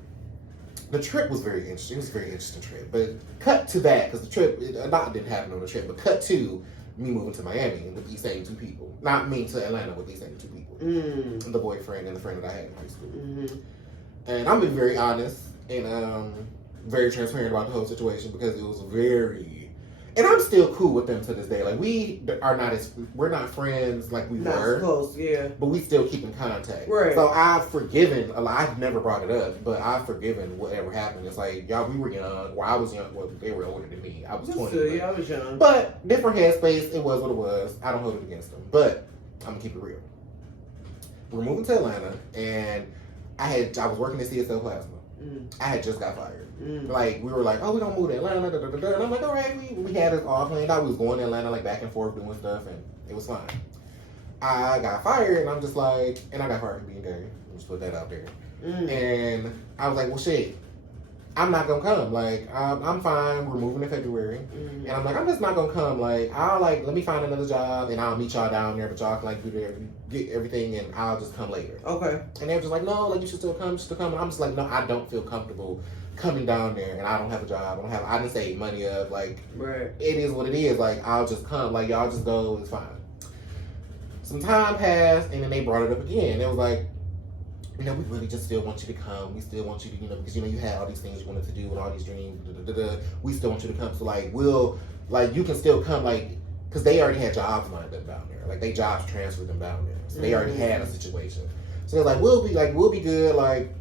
the trip was very interesting. It was a very interesting trip. But cut to that, because the trip, a lot didn't happen on the trip, but cut to me moving to Miami with these same two people. Not me to Atlanta with these same two people. The boyfriend and the friend that I had in high school. And I'm being very honest and very transparent about the whole situation because it was very. And I'm still cool with them to this day. Like we're not friends like we were. Close, yeah. But we still keep in contact. Right. So I've forgiven a lot. I've never brought it up, but I've forgiven whatever happened. It's like, y'all, we were young. Well, I was young. Well, they were older than me. I was 20. Yeah, I was young. But different headspace. It was what it was. I don't hold it against them. But I'm going to keep it real. We're moving to Atlanta, and I was working at CSL Plasma. I had just got fired. Like, we were like, oh, we're going to move to Atlanta, and I'm like, all right, we had it all planned out. We was going to Atlanta, like, back and forth doing stuff, and it was fine. I got fired, and I'm just like, and I got fired for being gay. Just put that out there. And I was like, well, shit, I'm not going to come. Like, I'm fine. We're moving in February. And I'm like, I'm just not going to come. Like, let me find another job, and I'll meet y'all down there, but y'all can, like, do there, get everything, and I'll just come later. Okay. And they were just like, no, like, you should still come, And I'm just like, no, I don't feel comfortable coming down there, and I don't have a job. I didn't save money up. Like, right. It is what it is. Like, I'll just come. Like, y'all just go. It's fine. Some time passed, and then they brought it up again. It was like, we really just still want you to come. We still want you to, because, you had all these things you wanted to do and all these dreams. We still want you to come. So, like, you can still come, like, because they already had jobs lined up down there. Like, they jobs transferred them down there. So they already had a situation. So they're like, we'll be good. Like,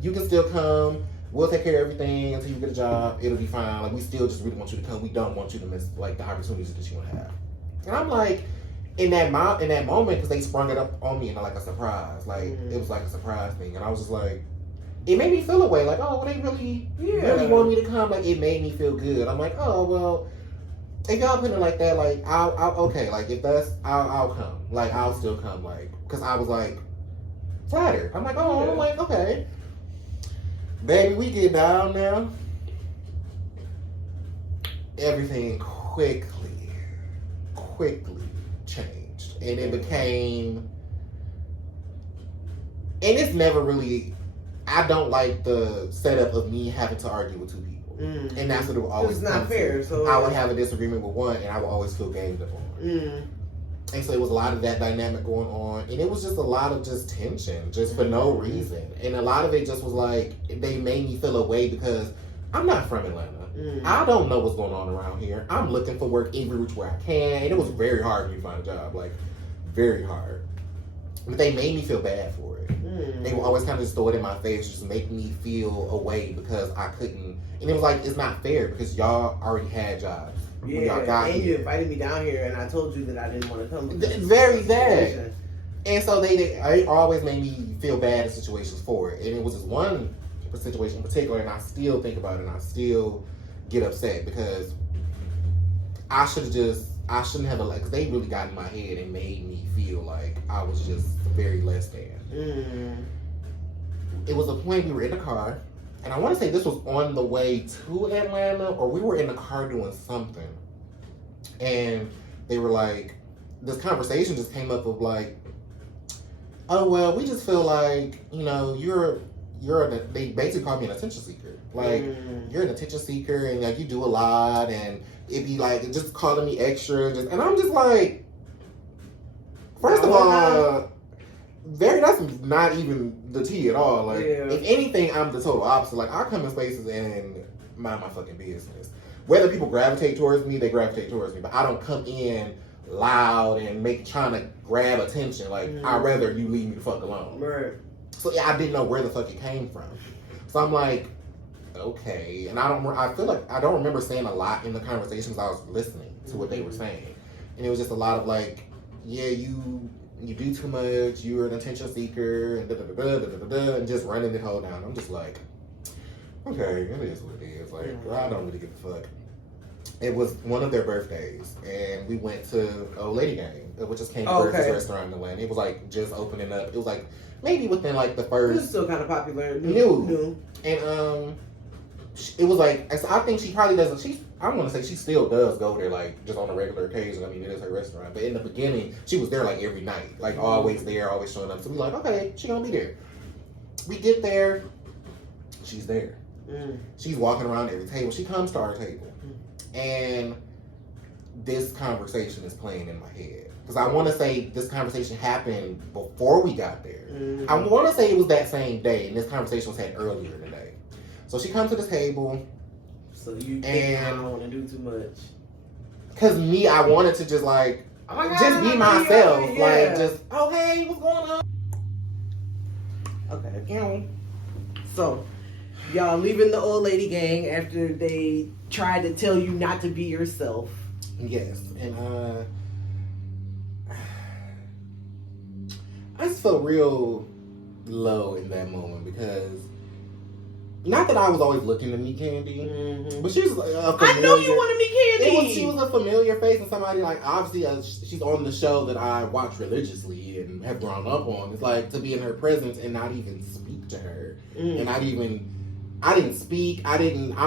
you can still come. We'll take care of everything until you get a job. It'll be fine. Like, we still just really want you to come. We don't want you to miss, like, the opportunities that you want to have. And I'm like, in that moment, because they sprung it up on me in like a surprise. Like, it was like a surprise thing. And I was just like, it made me feel away. Like, oh, well, they really want me to come. Like, it made me feel good. I'm like, oh, well, if y'all put it like that, like, I'll okay. Like, if that's, I'll come. Like, I'll still come. Like, because I was like flattered. I'm like, oh, I'm like, okay, baby, we get down now. Everything quickly changed, and it became, and it's never really. I don't like the setup of me having to argue with two people, and that's what it would always. It's not fair. So I would have a disagreement with one, and I would always feel ganged up on. And so it was a lot of that dynamic going on, and it was just a lot of just tension, just for no reason, and a lot of it just was like they made me feel away because I'm not from Atlanta. I don't know what's going on around here. I'm looking for work every which way I can, and it was very hard for me to find a job, like very hard. But they made me feel bad for it. They would always kind of just throw it in my face, just make me feel away because I couldn't. And it was like, it's not fair because y'all already had jobs. Yeah, when y'all got and here. You invited me down here, and I told you that I didn't want to come. Very bad. And so they always made me feel bad in situations for it. And it was this one situation in particular, and I still think about it, and I still get upset because I shouldn't have, because they really got in my head and made me feel like I was just very less than. It was a point we were in the car, and I want to say this was on the way to Atlanta, or we were in the car doing something, and they were like, this conversation just came up of like, oh, well, we just feel like, you know, they basically called me an attention seeker. Like, you're an attention seeker, and like you do a lot, and it'd be like just calling me extra, and I'm just like, first of all, that's not even the tea at all. Like, if anything, I'm the total opposite. Like, I come in spaces and mind my fucking business. Whether people gravitate towards me, they gravitate towards me, but I don't come in loud and trying to grab attention. Like, I'd rather you leave me the fuck alone. Right. So yeah, I didn't know where the fuck it came from. So I'm like, okay, and I feel like I don't remember saying a lot in the conversations. I was listening to what they were saying, and it was just a lot of like, yeah, you do too much, you're an attention seeker, and and just running the whole down. I'm just like, okay, it is what it is. Like, I don't really give a fuck. It was one of their birthdays, and we went to Old Lady Gang, which is King Birth's restaurant in Atlanta. It was like just opening up. It was like maybe within like the first. It was still kind of popular. New. And it was like, I think she probably doesn't. I want to say she still does go there like just on a regular occasion. I mean, it is her restaurant. But in the beginning, she was there like every night, like always there, always showing up. So we like, okay, she gonna be there. We get there, she's there. She's walking around every table. She comes to our table, and this conversation is playing in my head because I want to say this conversation happened before we got there. I want to say it was that same day, and this conversation was had earlier in the day. So she comes to the table. So you think I don't want to do too much? Cause me, I wanted to just like, just be myself. Like, just, oh hey, what's going on? Okay. So, y'all leaving the Old Lady Gang after they tried to tell you not to be yourself. Yes, and I just felt real low in that moment because. Not that I was always looking to meet Candy, but she was a familiar. I know you want to meet Candy. She was a familiar face and somebody like obviously she's on the show that I watch religiously and have grown up on. It's like to be in her presence and not even speak to her, and I didn't speak. I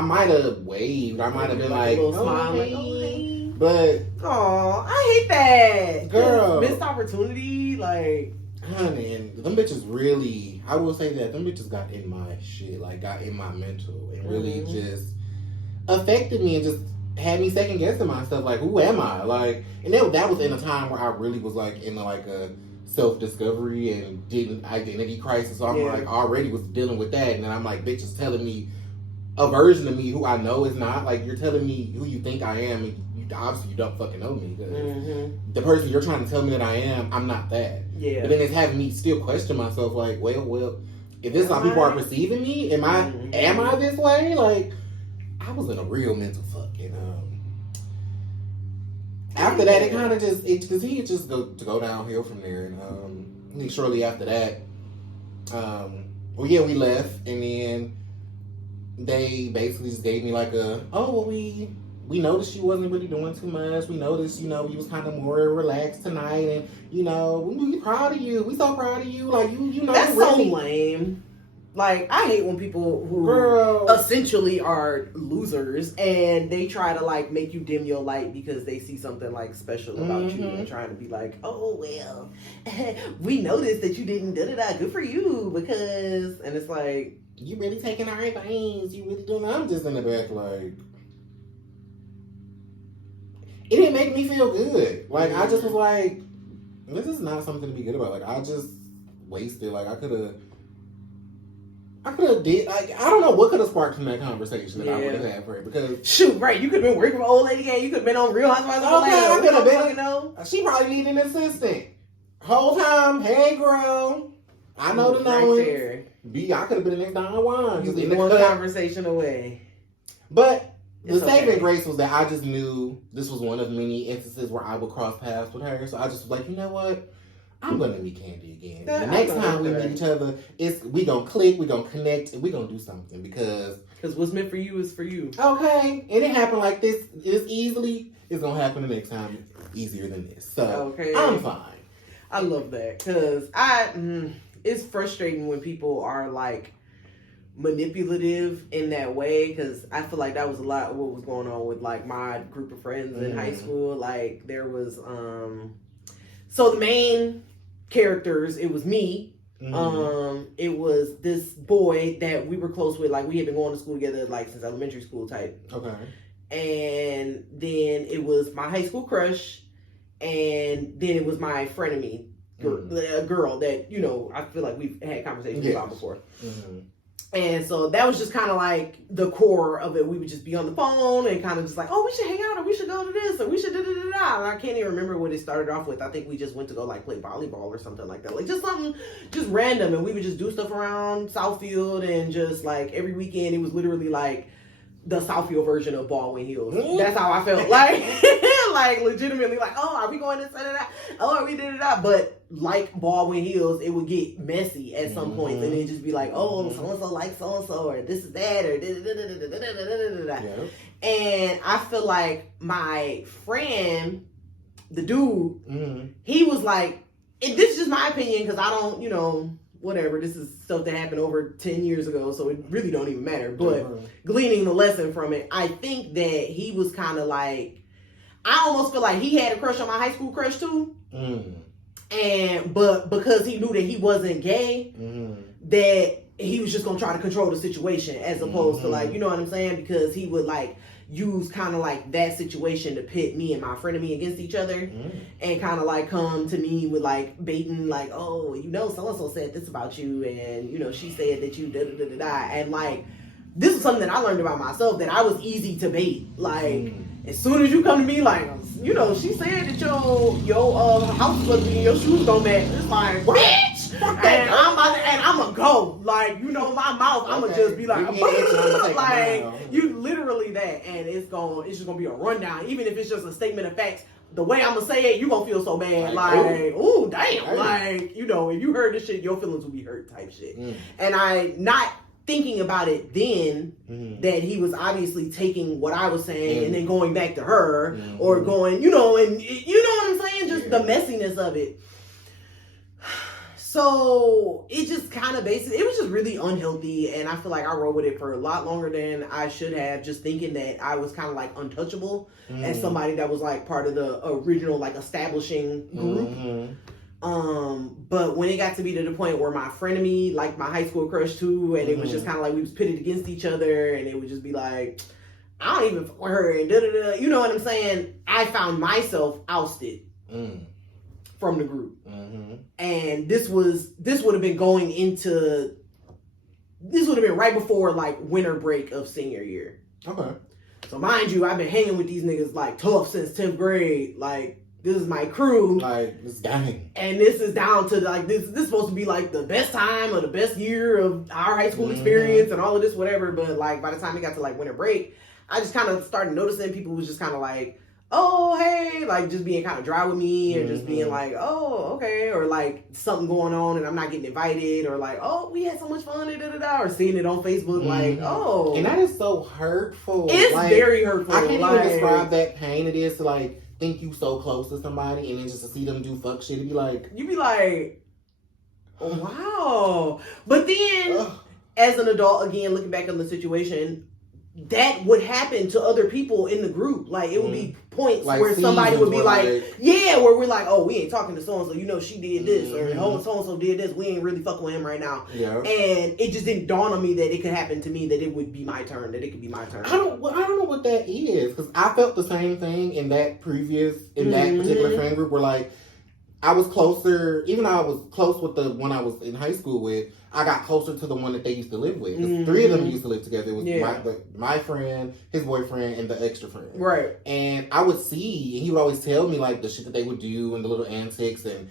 might have waved. I might have been like, a smile, like, oh hey. But I hate that, girl. Missed opportunity, like. Honey, and them bitches really, I will say that them bitches got in my shit, like got in my mental and really just affected me and just had me second guessing myself, like, who am I? Like, and that was in a time where I really was like in like a self-discovery and didn't identity crisis. So I'm like already was dealing with that, and then I'm like, bitches telling me a version of me who I know is not, like, you're telling me who you think I am, and obviously you don't fucking know me. The person you're trying to tell me that I am, I'm not that. Yeah. But then it's having me still question myself, like, well, if this is how people are perceiving me, am I this way? Like, I was in a real mental fuck, and after that, it kind of just continued just to go downhill from there, and shortly after that, we left, and then they basically just gave me like we noticed you wasn't really doing too much. We noticed, you was kind of more relaxed tonight, and we proud of you. We so proud of you. Like that's really so lame. Like, I hate when people who essentially are losers and they try to like make you dim your light because they see something like special about you and trying to be like, oh well, we noticed that you didn't good for you because, and it's like, you really taking our advice. You really doing. I'm just in the back like. It didn't make me feel good. Like, I just was like, this is not something to be good about. Like, I just wasted. Like, I could have did. Like, I don't know what could have sparked from that conversation that I would have had for it. Because shoot, right? You could have been working with old lady gang. You could have been on Real Housewives of Atlanta. I could have been. She probably needed an assistant. Whole time, hey girl, I know the knowing. I could have been the next Don Juan. You was one conversation away. But. The saving grace was that I just knew this was one of many instances where I would cross paths with her. So I just was like, you know what? I'm going to meet Candy again. The next time we meet each other, we going to click, we going to connect, and we going to do something. Because what's meant for you is for you. Okay. And it happened like this easily. It's going to happen the next time easier than this. So I'm fine. I love that. Because it's frustrating when people are like, manipulative in that way, because I feel like that was a lot of what was going on with like my group of friends in high school. Like there was so the main characters, it was me, it was this boy that we were close with, like we had been going to school together like since elementary school type. Okay. And then it was my high school crush, and then it was my frenemy, a girl that I feel like we've had conversations about before. And so that was just kind of like the core of it. We would just be on the phone and kind of just like, oh, we should hang out, or we should go to this, or we should da-da-da-da. And I can't even remember what it started off with. I think we just went to go like play volleyball or something like that. Like just something just random. And we would just do stuff around Southfield, and just like every weekend it was literally like the Southfield version of Baldwin Hills. That's how I felt. Like, like legitimately like, oh, are we going this and that? Oh, are we da-da-da? But like Baldwin Hills, it would get messy at some points, and it'd just be like, oh, so-and-so like so-and-so, or this is that, or da-da-da-da-da-da-da-da-da. And I feel like my friend, the dude, he was like, and this is just my opinion, because I don't, whatever, this is stuff that happened over 10 years ago, so it really don't even matter. But gleaning the lesson from it, I think that he was kind of like, I almost feel like he had a crush on my high school crush too. But because he knew that he wasn't gay, that he was just gonna try to control the situation, as opposed to like, you know what I'm saying? Because he would like use kind of like that situation to pit me and my frenemy against each other, and kind of like come to me with like baiting, like, oh, so-and-so said this about you, and she said that you da-da-da-da-da, and like, this is something that I learned about myself, that I was easy to bait. Like, as soon as you come to me like, she said that your house was and your shoes don't match, it's like, bitch, and I'm gonna go, like, my mouth, I'm gonna just be like, like, you literally that, and it's just gonna be a rundown, even if it's just a statement of facts. The way I'm gonna say it, you gonna feel so bad, like, ooh, damn, like, if you heard this shit, your feelings will be hurt, type shit. And I not thinking about it then, that he was obviously taking what I was saying and then going back to her, or going, and you know what I'm saying, just the messiness of it. So it just kind of it was just really unhealthy, and I feel like I rode with it for a lot longer than I should have, just thinking that I was kind of like untouchable, and somebody that was like part of the original like establishing group. But when it got to be to the point where my frenemy, like my high school crush too, and it was just kind of like we was pitted against each other, and it would just be like, I don't even fuck with her, and da-da-da, you know what I'm saying? I found myself ousted from the group. And this would have been right before like winter break of senior year. Okay. So mind you, I've been hanging with these niggas like tough since 10th grade, like, this is my crew. Like, this gang. And this is down to, like, this is supposed to be, like, the best time or the best year of our high school experience and all of this, whatever. But, like, by the time it got to, like, winter break, I just kind of started noticing people was just kind of like, oh, hey, like just being kind of dry with me or just being like, oh, okay, or like something going on and I'm not getting invited or like, oh, we had so much fun, or seeing it on Facebook, like, oh. And that is so hurtful. It's like, very hurtful. I can't even describe that pain it is to like think you so close to somebody and then just to see them do fuck shit and be like. You be like, oh, wow. But then, as an adult, again, looking back on the situation, that would happen to other people in the group. Like, it would be points like where somebody would be like, yeah, where we're like, oh, we ain't talking to so-and-so. You know, she did this. Or, oh, so-and-so did this. We ain't really fucking with him right now. Yeah. And it just didn't dawn on me that it could happen to me, that it would be my turn, that it could be my turn. I don't know what that is. Because I felt the same thing in that particular friend group where, like, I was closer, even though I was close with the one I was in high school with, I got closer to the one that they used to live with. 'Cause 3 of them used to live together. It was my friend, his boyfriend, and the extra friend. Right. And I would see, and he would always tell me, like, the shit that they would do and the little antics. And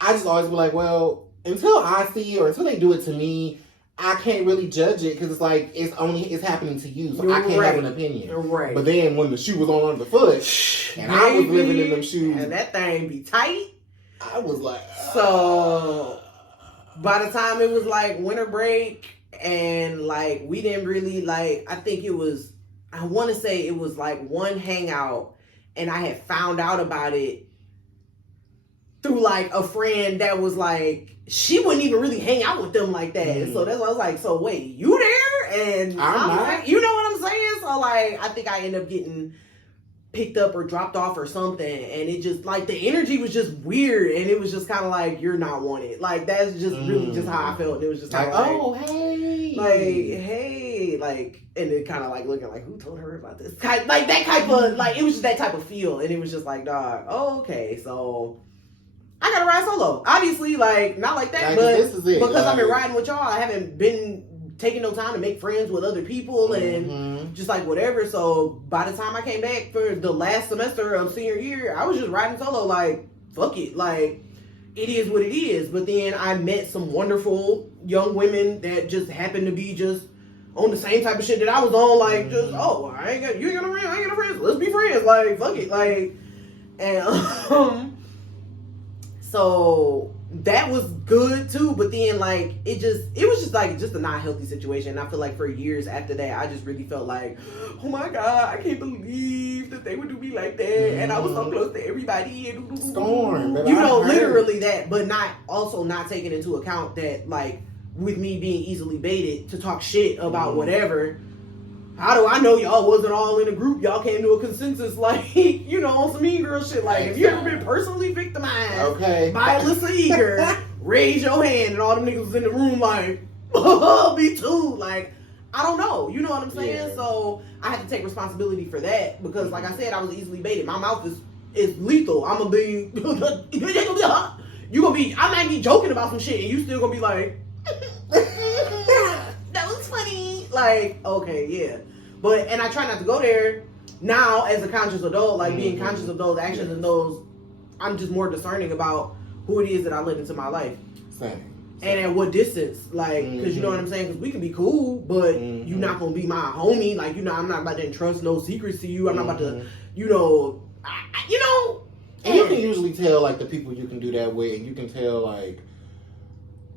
I just always be like, well, until I see or until they do it to me, I can't really judge it because it's like, it's happening to you. So I can't have an opinion. Right. But then when the shoe was on the foot, and I was living in them shoes. And that thing be tight. I was like, so by the time it was like winter break and like we didn't really like, I think it was, I want to say it was like one hangout and I had found out about it through like a friend that was like, she wouldn't even really hang out with them like that. So that's why I was like, so wait, you there? And I'm like, you know what I'm saying? So like, I think I ended up getting picked up or dropped off or something, and it just like the energy was just weird, and it was just kind of like, you're not wanted. Like that's just really just how I felt. It was just like, oh hey, like hey, like, and it kind of like looking like, who told her about this? Like that type of like, it was just that type of feel, and it was just like, dog, okay, so I gotta ride solo. Obviously, like not like that, like, but this is it. Because I've been riding with y'all, I haven't been taking no time to make friends with other people and just like whatever. So by the time I came back for the last semester of senior year, I was just riding solo, like fuck it, like it is what it is. But then I met some wonderful young women that just happened to be just on the same type of shit that I was on, like just you ain't got no friends, I ain't got no friends, let's be friends, like fuck it, like. And so that was good too, but then like it was just like just a not healthy situation. And I feel like for years after that, I just really felt like, oh my god, I can't believe that they would do me like that, and I was so close to everybody, and Storm, you know, literally that, but not taking into account that like with me being easily baited to talk shit about whatever. How do I know y'all wasn't all in a group? Y'all came to a consensus, like, you know, on some mean girl shit. Like, have you ever been personally victimized by Alyssa Eager? Raise your hand, and all the niggas was in the room like, me too. Like, I don't know. You know what I'm saying? Yeah. So I had to take responsibility for that because, like I said, I was easily baited. My mouth is lethal. I'm gonna be, you gonna be. I might be joking about some shit, and you still gonna be like, that was funny. Like, okay, yeah. But, and I try not to go there now as a conscious adult, like being conscious of those actions and those, I'm just more discerning about who it is that I let into my life. Same. And at what distance, like, because you know what I'm saying? Because we can be cool, but you're not going to be my homie. Like, you know, I'm not about to entrust no secrets to you. I'm not about to, you know, And you can usually tell, like, the people you can do that with, and you can tell, like,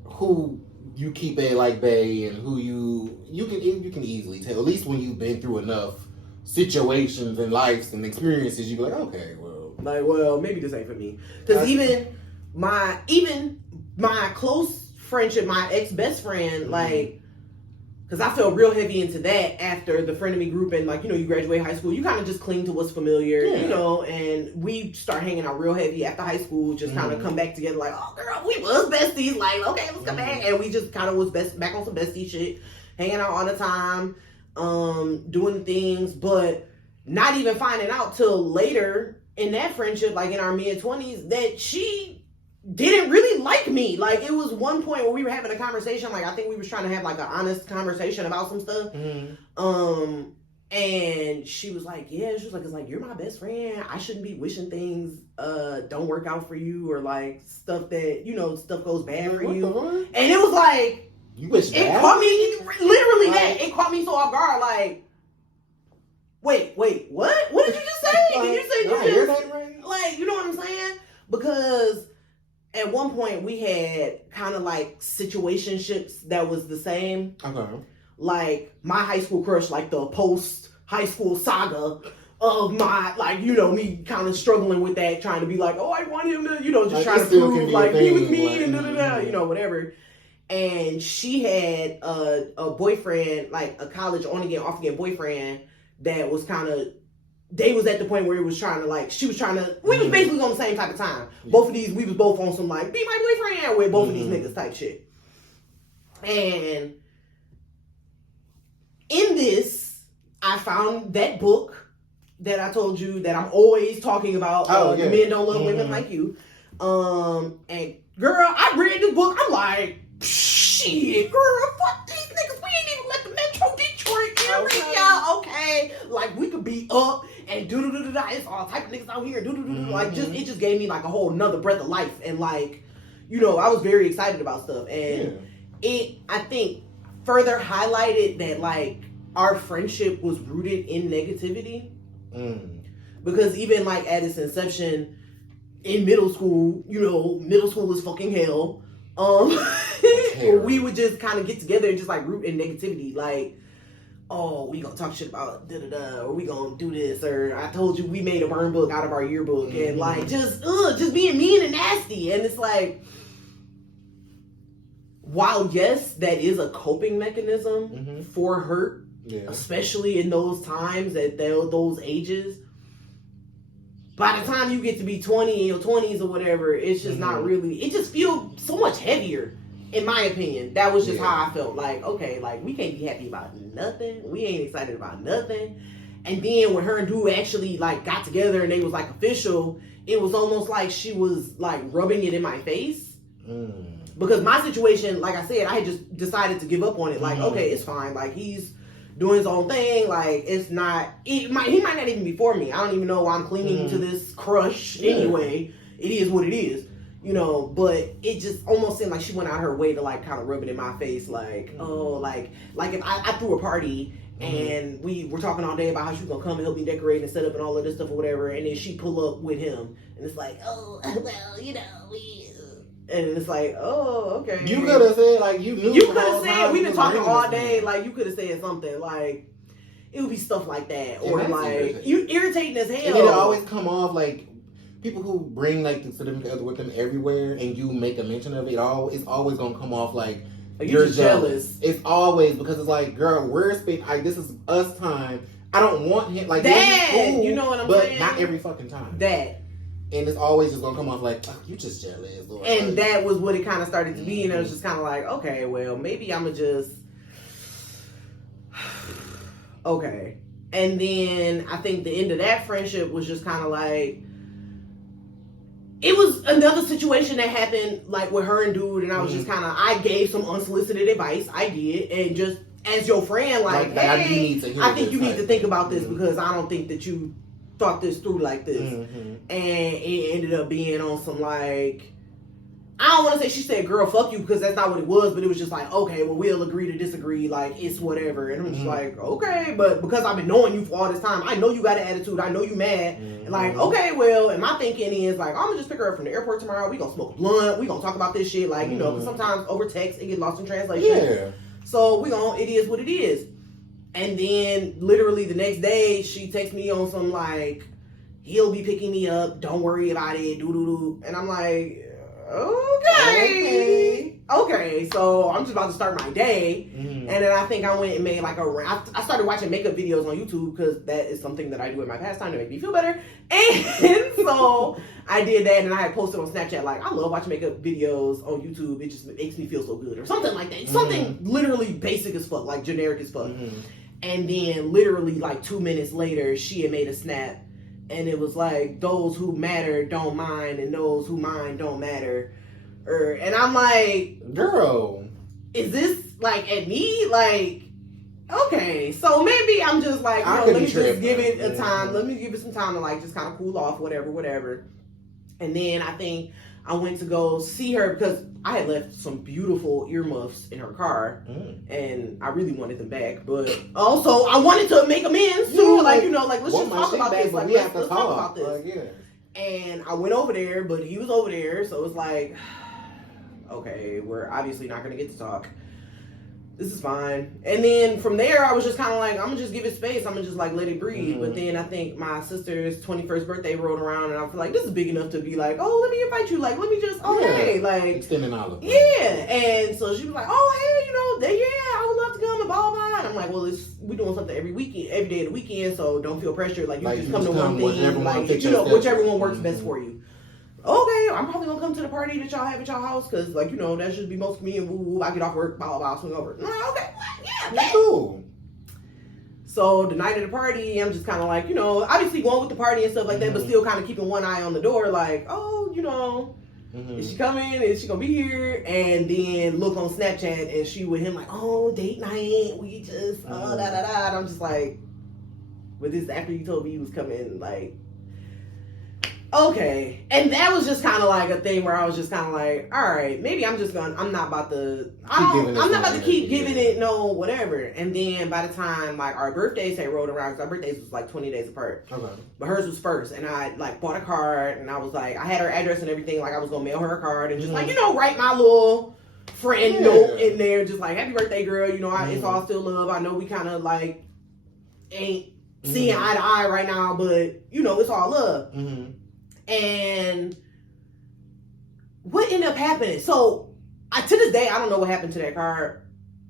who you keep at like bay and who you can easily tell, at least when you've been through enough situations and lives and experiences, you be like, okay, well, maybe this ain't for me. Because even my close friendship, my ex-best friend, like, because I felt real heavy into that after the frenemy group, and like, you know, you graduate high school, you kind of just cling to what's familiar, you know, and we start hanging out real heavy after high school, just kind of come back together like, oh girl, we was besties, like, okay, let's come back, and we just kind of was back on some bestie shit, hanging out all the time, doing things, but not even finding out till later in that friendship, like in our mid-20s, that she didn't really like me. Like, it was one point where we were having a conversation, like, I think we was trying to have, like, an honest conversation about some stuff, and she was like, it's like, you're my best friend, I shouldn't be wishing things, don't work out for you, or, like, stuff that, you know, stuff goes bad for you, and it was like, you wish it that? caught me, literally that, it caught me so off guard, like, wait, what? What did you just say? did you say this? Like, you know what I'm saying? Because at one point we had kind of like situationships that was the same. Okay. Like my high school crush, like the post high school saga of my, like, you know, me kind of struggling with that, trying to be like, oh, I want him to, you know, just like, trying to prove like be with me like, and da-da-da, you know, whatever. And she had a boyfriend, like a college on again, off again boyfriend that was kind of, they was at the point where it was trying to like, she was trying to, we was basically on the same type of time. Yeah. Both of these, we was both on some like, be my boyfriend with both of these niggas type shit. And in this, I found that book that I told you that I'm always talking about. The Men Don't Love Women Like You. And girl, I read this book. I'm like, shit, girl, fuck these niggas. We ain't even let the Metro Detroit area. Okay, like we could be up and do. It's all type of niggas out here. Like just it just gave me like a whole nother breath of life. And like, you know, I was very excited about stuff. And it, I think, further highlighted that like our friendship was rooted in negativity. Because even like at its inception in middle school, you know, middle school is fucking hell. We would just kind of get together and just like root in negativity, like, oh, we gonna talk shit about da-da-da, or we gonna do this, or I told you we made a burn book out of our yearbook, and like just being mean and nasty. And it's like, while yes, that is a coping mechanism for hurt, especially in those times at those ages. By the time you get to be 20 in your 20s or whatever, it's just not really, it just feels so much heavier, in my opinion. That was just how I felt. Like, okay, like, we can't be happy about nothing. We ain't excited about nothing. And then when her and dude actually, like, got together and they was, like, official, it was almost like she was, like, rubbing it in my face. Because my situation, like I said, I had just decided to give up on it. Like, okay, it's fine. Like, he's doing his own thing. Like, it's not, he might not even be for me. I don't even know why I'm clinging to this crush anyway. It is what it is, you know. But it just almost seemed like she went out her way to like kind of rub it in my face, like, oh, like if I threw a party and we were talking all day about how she was gonna come and help me decorate and set up and all of this stuff or whatever, and then she pull up with him and it's like, oh, well, you know, and it's like, oh, okay. You could have said, like, you knew. You could have said, we've been talking all day. Like, you could have said something. Like, it would be stuff like that. Or, like, you irritating as hell. And it'll always come off, like, people who bring, like, the significant other with them everywhere and you make a mention of it, it's always going to come off like you're jealous. It's always, because it's like, girl, this is us time. I don't want him. Like, that, cool, you know what I'm saying? But not every fucking time. That. And it's always just gonna come off like, oh, you just jealous. Lord. And that was what it kind of started to be. And it was just kind of like, okay, well, maybe I'm gonna just, okay. And then I think the end of that friendship was just kind of like, it was another situation that happened like with her and dude. And I was just kind of, I gave some unsolicited advice. I did. And just as your friend, like hey, I think you need to think about this because I don't think that you thought this through like this. And it ended up being on some like, I don't want to say she said girl fuck you because that's not what it was, but it was just like, okay, well, we'll agree to disagree, like it's whatever. And I'm just like, okay, but because I've been knowing you for all this time, I know you got an attitude, I know you mad, and like, okay, well, and my thinking is like, I'm gonna just pick her up from the airport tomorrow, we gonna smoke a blunt, we gonna talk about this shit, like, you know, because sometimes over text it get lost in translation. So it is what it is. And then literally the next day, she texts me on some like, he'll be picking me up. Don't worry about it. Do. And I'm like, okay. So I'm just about to start my day. And then I think I went and made like I started watching makeup videos on YouTube because that is something that I do in my pastime to make me feel better. And so I did that and I had posted on Snapchat like, I love watching makeup videos on YouTube. It just makes me feel so good or something like that. Something literally basic as fuck, like generic as fuck. And then literally like 2 minutes later, she had made a snap and it was like, those who matter don't mind and those who mind don't matter. And I'm like, girl, is this like at me? Like, okay, so maybe I'm just like, let me just give it a time. Let me give it some time to like just kind of cool off, whatever. And then I think I went to go see her because I had left some beautiful earmuffs in her car, and I really wanted them back. But also, I wanted to make amends too. Yeah, like, let's just talk about this. Like, let's talk about this. Like, yeah. And I went over there, but he was over there, so it's like, okay, we're obviously not going to get to talk. This is fine. And then from there, I was just kind of like, I'm going to just give it space. I'm going to just like let it breathe. Mm-hmm. But then I think my sister's 21st birthday rolled around, and I feel like this is big enough to be like, oh, let me invite you. Like, let me just, hey, like. Extending olive. Yeah. And so she was like, oh, hey, I would love to come and blah, blah. And I'm like, well, we doing something every day of the weekend, so don't feel pressured. Like, you just come to one thing. Like, whichever one works best for you. Okay, I'm probably gonna come to the party that y'all have at y'all house because, like, that should be most convenient. Woo, I get off work, blah, blah, blah, swing over. Okay, yeah, cool. So the night of the party, I'm just kind of like, obviously going with the party and stuff like that, but still kind of keeping one eye on the door, like, is she coming? Is she gonna be here? And then look on Snapchat and she with him like, oh, date night, we just, da da da. And I'm just like, but this after you told me you was coming, like. Okay. And that was just kind of like a thing where I was just kind of like, all right, maybe I'm not about to keep giving it no whatever. And then by the time like our birthdays had rolled around, because our birthdays was like 20 days apart. Okay. But hers was first. And I like bought a card and I was like, I had her address and everything. Like I was going to mail her a card and just like, write my little friend note in there. Just like, happy birthday, girl. It's all still love. I know we kind of like ain't seeing eye to eye right now, but it's all love. Mm-hmm. And what ended up happening? So, to this day, I don't know what happened to that card.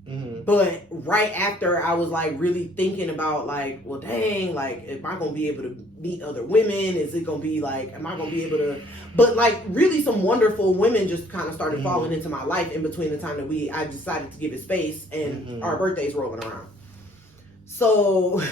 Mm-hmm. But right after, I was like really thinking about like, well, dang, like, am I gonna be able to meet other women? Is it gonna be like, am I gonna be able to? But like, really, some wonderful women just kind of started falling into my life in between the time that I decided to give it space and our birthdays rolling around. So.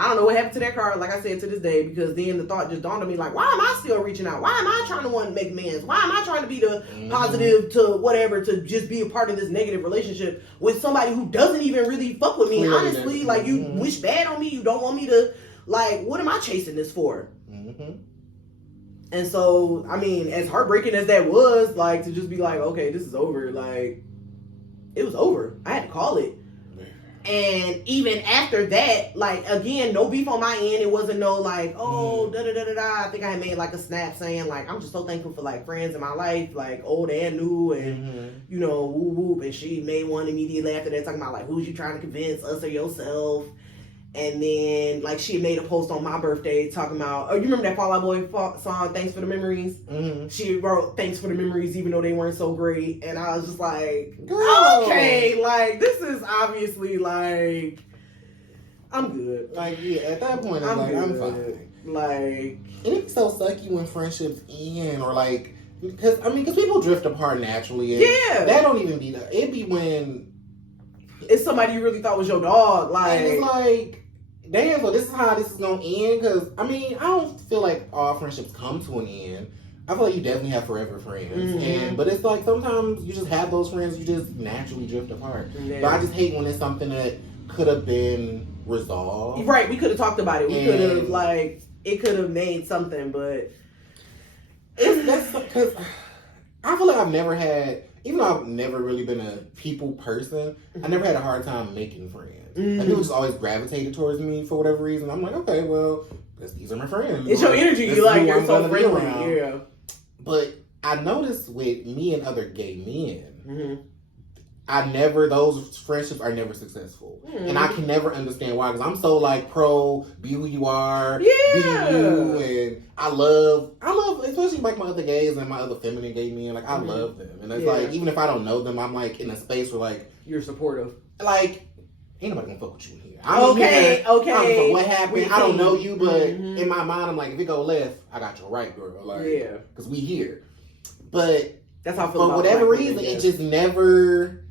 I don't know what happened to that card, like I said, to this day, because then the thought just dawned on me, like, why am I still reaching out? Why am I trying to want to make amends? Why am I trying to be the positive to whatever, to just be a part of this negative relationship with somebody who doesn't even really fuck with me? Honestly, like, you wish bad on me, you don't want me to, like, what am I chasing this for? And so, I mean, as heartbreaking as that was, like, to just be like, okay, this is over, like, it was over. I had to call it. And even after that, like, again, no beef on my end. It wasn't no, like, oh, da-da-da-da-da. I think I made, like, a snap saying, like, I'm just so thankful for, like, friends in my life, like, old and new, and, whoop-whoop. And she made one immediately after that talking about, like, who's you trying to convince, us or yourself? And then, like, she made a post on my birthday talking about, you remember that Fall Out Boy song, Thanks for the Memories? Mm-hmm. She wrote Thanks for the Memories even though they weren't so great. And I was just like, okay, like, this is obviously, like, I'm good. Like, yeah, at that point, I'm fine. Like, and it's so sucky when friendships end or, like, because people drift apart naturally. And that don't even be that. It be when it's somebody you really thought was your dog. Like, and it's like, damn, so this is how this is going to end? Because, I don't feel like all friendships come to an end. I feel like you definitely have forever friends. But it's like, sometimes you just have those friends, you just naturally drift apart. Yeah. But I just hate when it's something that could have been resolved. Right, we could have talked about it. We could have, like, it could have made something, but that's because I feel like I've never had, even though I've never really been a people person, I never had a hard time making friends. Like, people just always gravitated towards me for whatever reason. I'm like, okay, well, these are my friends. It's your energy. You're so friendly. Yeah. But I noticed with me and other gay men, those friendships are never successful. And I can never understand why, because I'm so, like, pro, be who you are, be you, and I love, especially, like, my other gays and my other feminine gay men, like, I love them. And it's like, even if I don't know them, I'm, like, in a space where, like, you're supportive. Like, ain't nobody gonna fuck with you in here. Okay. I don't know what happened. I don't know you, but in my mind, I'm like, if it go left, I got your right, girl. Like, because we here. But that's how I feel. For whatever reason, it just never.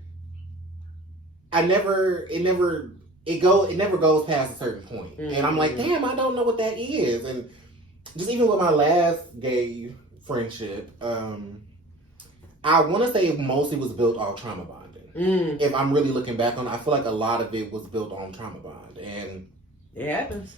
It never goes past a certain point. And I'm like, damn, I don't know what that is. And just even with my last gay friendship, I want to say it mostly was built off trauma bonding. If I'm really looking back on it, I feel like a lot of it was built on trauma bond. And it happens.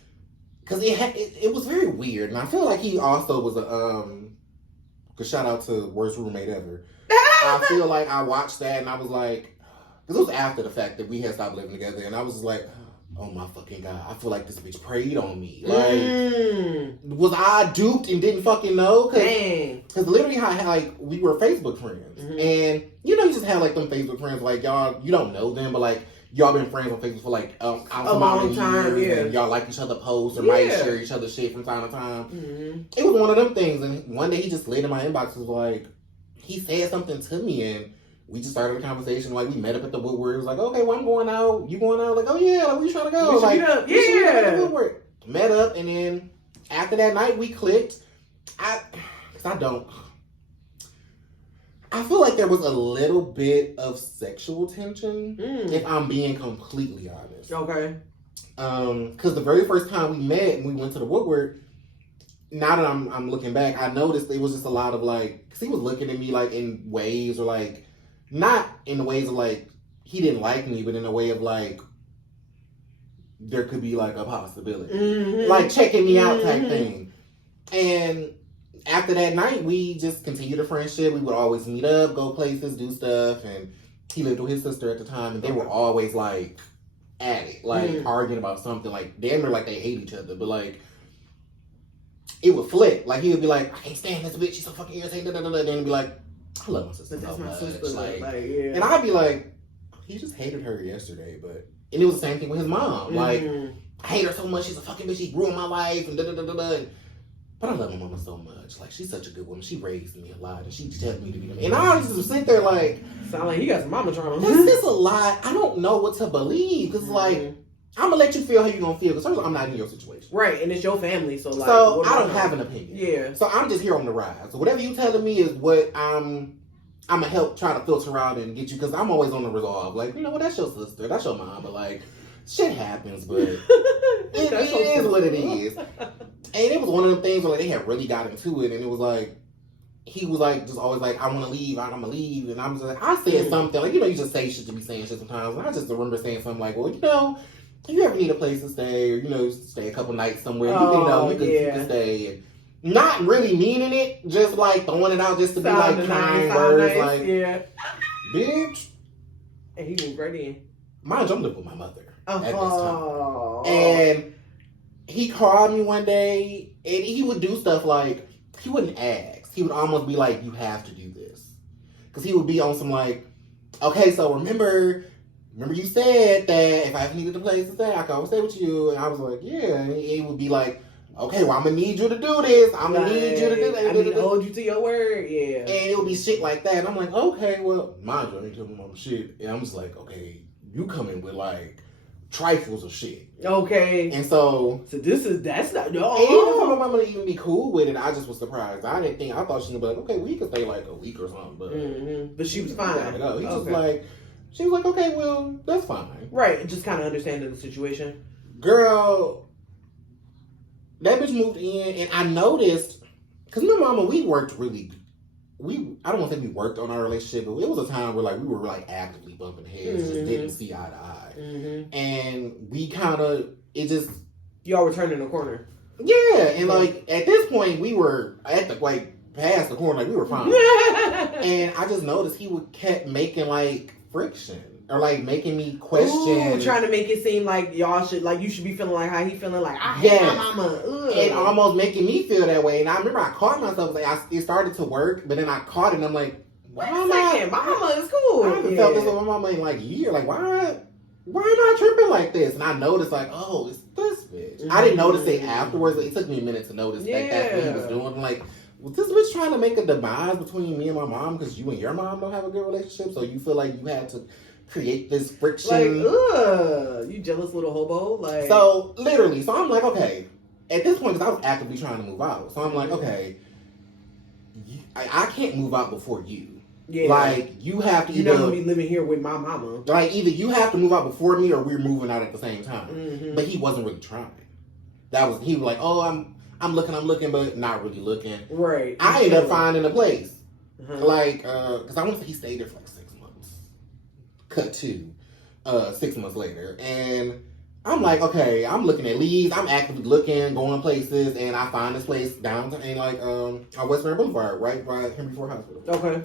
because it was very weird, and I feel like he also was a shout out to worst roommate ever. I feel like I watched that and I was like, because it was after the fact that we had stopped living together, and I was just like, oh my fucking God, I feel like this bitch preyed on me. Like, was I duped and didn't fucking know? Because literally, like, we were Facebook friends. And, you know, you just have, like, them Facebook friends, like, y'all, you don't know them, but, like, y'all been friends on Facebook for, like, a long time, and y'all like each other posts or might share each other's shit from time to time. It was one of them things, and one day he just slid in my inbox and was like, he said something to me, and we just started a conversation. Like, we met up at the Woodward. It was like, okay, well, I'm going out. You going out? Like, oh, yeah, like, where you trying to go? Like, meet up. Yeah. Woodward. Met up, and then after that night, we clicked. I feel like there was a little bit of sexual tension, if I'm being completely honest. Okay. Because the very first time we met and we went to the Woodward, now that I'm looking back, I noticed it was just a lot of, like, because he was looking at me, like, in ways or, like, not in the ways of, like, he didn't like me, but in a way of, like, there could be, like, a possibility. Like, checking me out type thing. And after that night, we just continued a friendship. We would always meet up, go places, do stuff. And he lived with his sister at the time. And they were always, like, at it. Like, arguing about something. Like, damn near like they hate each other. But, like, it would flip. Like, he would be like, I can't stand this bitch. She's so fucking irritating. Then he'd be like, I love my sister so much. Like, and I'd be like, he just hated her yesterday, and it was the same thing with his mom. Like, I hate her so much. She's a fucking bitch. She ruined my life, and but I love my mama so much. Like, she's such a good woman. She raised me a lot, and she tells me to be them. And I always just sit there like, sound like he got some mama trauma. This is a lot. I don't know what to believe, because like, I'm gonna let you feel how you gonna feel, because I'm not in your situation. Right, and it's your family, so like, I don't have an opinion. Yeah. So I'm just here on the ride. So whatever you telling me is what I'm gonna help try to filter out and get you, because I'm always on the resolve. Like, you know what, that's your sister, that's your mom, but like, shit happens, but it is what it is. And it was one of them things where like, they had really got into it, and it was like, he was like, just always like, I want to leave, I'm gonna leave, and I'm just like, I said something, like, you know, you just say shit to be saying shit sometimes, and I just remember saying something like, well, you know, if you ever need a place to stay, or, you know, stay a couple nights somewhere, you can stay, and not really meaning it, just like throwing it out just to be like kind words, like, bitch. And he moved right in. Mind you, I'm living with my mother at this time. And he called me one day, and he would do stuff like, he wouldn't ask. He would almost be like, you have to do this. Because he would be on some like, okay, so remember you said that if I ever needed a place to stay, I could always stay with you. And I was like, yeah. And he would be like, okay, well, I'm going to need you to do this. I'm going to need you to do that. I need to hold you to your word, yeah. And it would be shit like that. And I'm like, okay, well, mind you, I ain't telling my mama shit. And I'm just like, okay, you coming with like trifles of shit. Okay. And so that's not, no. And even for my mama to even be cool with it, I just was surprised. I thought she would be like, okay, we could stay like a week or something. But she was fine. He just like, she was like, okay, well, that's fine. Right, just kind of understanding the situation. Girl, that bitch moved in, and I noticed, because my mama, we worked really, I don't want to say we worked on our relationship, but it was a time where like we were like actively bumping heads, just didn't see eye to eye. And we kind of, y'all were turning the corner. Yeah, and like at this point, we were at the, like, past the corner, like we were fine. And I just noticed he would kept making like friction, or like making me question. Trying to make it seem like y'all should, like, you should be feeling like how he feeling, like, I hate my mama. Ugh. And almost making me feel that way. And I remember I caught myself, like, it started to work, but then I caught it and I'm like, why am I? My mama is cool. I haven't felt this with my mama in like a year. Like, why am I tripping like this? And I noticed, like, oh, it's this bitch. I didn't notice it afterwards. It took me a minute to notice that that's what he was doing. I'm like, was this bitch trying to make a demise between me and my mom because you and your mom don't have a good relationship? So you feel like you had to create this friction? Like, ugh, you jealous little hobo? Like, so literally, so I'm like, okay. At this point, because I was actively trying to move out, so I'm like, okay, I can't move out before you. Yeah. Like, you have to. You're not gonna be living here with my mama. Like, either you have to move out before me, or we're moving out at the same time. But he wasn't really trying. He was like, oh, I'm looking, but not really looking. Right. I ended up finding a place. Like, because I want to say he stayed there for like 6 months. Cut to 6 months later. And I'm like, okay, I'm looking at leads. I'm actively looking, going places, and I find this place downtown, in like on West Marin Boulevard, right by Henry Ford Hospital. Okay.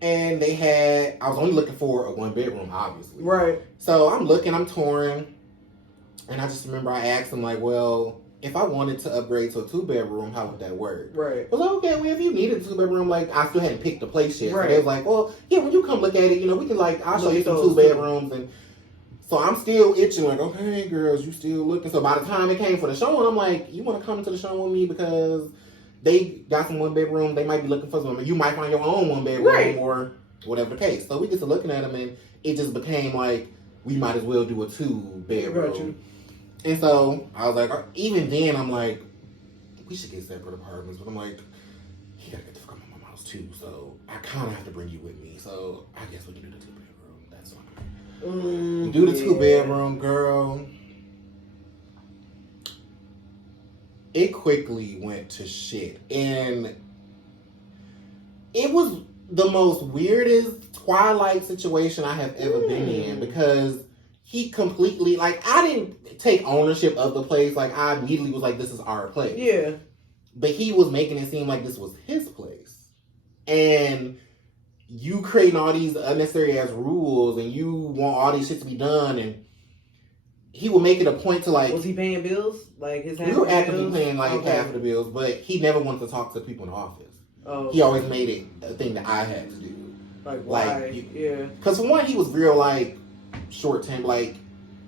And I was only looking for a 1-bedroom, obviously. Right. So I'm looking, I'm touring, and I just remember I asked them, like, well, if I wanted to upgrade to a 2-bedroom, how would that work? Right. I was like, okay, well, if you needed a 2-bedroom, like, I still hadn't picked the place yet. Right. So they was like, well, yeah, when you come look at it, you know, we can, like, I'll show you some 2-bedrooms. And so I'm still itching, like, okay, girls, you still looking. So by the time it came for the showing, I'm like, you want to come to the show with me because they got some 1-bedroom. They might be looking for some. You might find your own 1-bedroom right. or whatever the case. So we get to looking at them, and it just became like, we might as well do a 2-bedroom. And so I was like, even then, I'm like, we should get separate apartments. But I'm like, he gotta get the fuck out of my house too. So I kind of have to bring you with me. So I guess we can do the 2-bedroom. That's fine. We do the 2-bedroom, girl. It quickly went to shit. And it was the most weirdest Twilight situation I have ever been in, because he completely, like, I didn't take ownership of the place. Like, I immediately was like, this is our place. Yeah. But he was making it seem like this was his place. And you creating all these unnecessary ass rules, and you want all these shit to be done, and he would make it a point to, like... Was he paying bills? Like, his half we were actively bills? paying, like, half of the bills, but he never wanted to talk to people in the office. Oh. He always made it a thing that I had to do. Like, why? Like, yeah. Because for one, he was real, like, short-term. Like,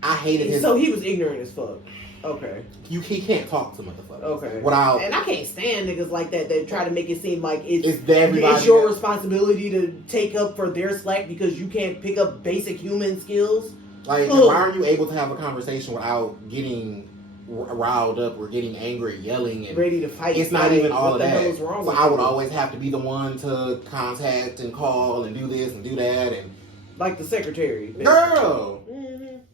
I hated his... So he was ignorant as fuck. Okay. He can't talk to motherfuckers. Okay. Without... And I can't stand niggas like that try to make it seem like it's everybody your responsibility to take up for their slack because you can't pick up basic human skills. Like, why aren't you able to have a conversation without getting riled up or getting angry, yelling, and ready to fight? It's not even all of that. What the hell is wrong with I would always have to be the one to contact and call and do this and do that, and like the secretary. Girl,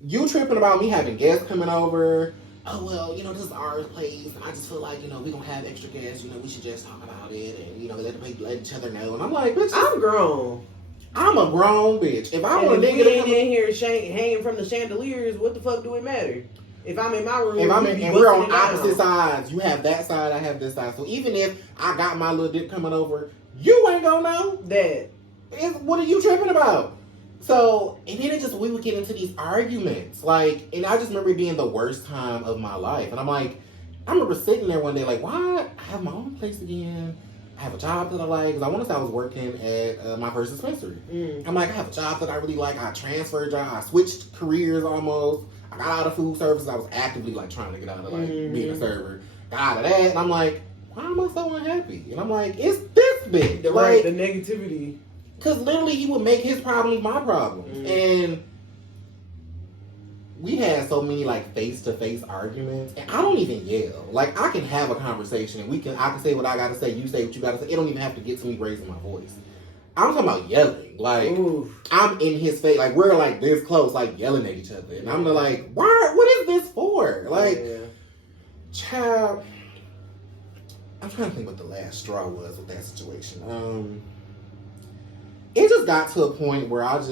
you tripping about me having guests coming over? Oh well, you know, this is our place, and I just feel like, you know, we don't have extra guests. You know, we should just talk about it and, you know, let each other know. And I'm like, bitch, I'm grown. I'm a grown bitch. If I want a nigga to come in here hanging from the chandeliers, what the fuck do it matter? If I'm in my room, and we're on opposite sides. You have that side, I have this side. So even if I got my little dick coming over, you ain't gonna know that. What are you tripping about? So, and then we would get into these arguments. Like, and I just remember it being the worst time of my life. And I'm like, I remember sitting there one day like, why? I have my own place again. I have a job that I like. Because I want to say I was working at my first dispensary. I'm like, I have a job that I really like. I transferred jobs. I switched careers almost. I got out of food services. I was actively like trying to get out of like being a server. Got out of that. And I'm like, why am I so unhappy? And I'm like, it's this big. Right, the negativity. Because literally he would make his problems my problems. And we had so many like face-to-face arguments. And I don't even yell. Like, I can have a conversation and I can say what I got to say. You say what you got to say. It don't even have to get to me raising my voice. I'm talking about yelling. Like, I'm in his face. Like, we're like this close, like yelling at each other. And I'm like, what is this for? Like, child, I'm trying to think what the last straw was with that situation. It just got to a point where I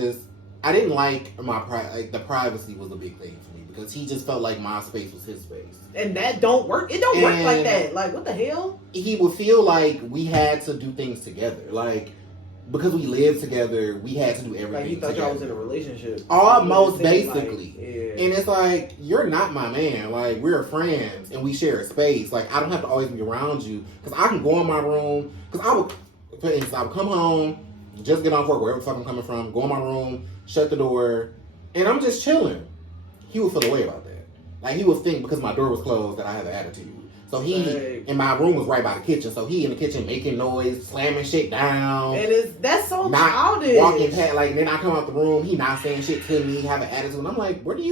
didn't like the privacy was a big thing for me, because he just felt like my space was his space. And that don't work. It don't work like that. Like, what the hell? He would feel like we had to do things together. Like, because we lived together, we had to do everything like he thought together. y'all was in a relationship. Almost, basically. Like, And it's like, you're not my man. Like, we're friends, and we share a space. Like, I don't have to always be around you. Because I can go in my room. Because I would come home, just get off work, wherever the fuck I'm coming from, go in my room, shut the door, and I'm just chilling. He would feel away about that. Like, he would think because my door was closed that I had an attitude. So and my room was right by the kitchen, so he in the kitchen making noise, slamming shit down. And that's so not childish. Walking past, like, then I come out the room, he not saying shit to me, have an attitude. And I'm like, what is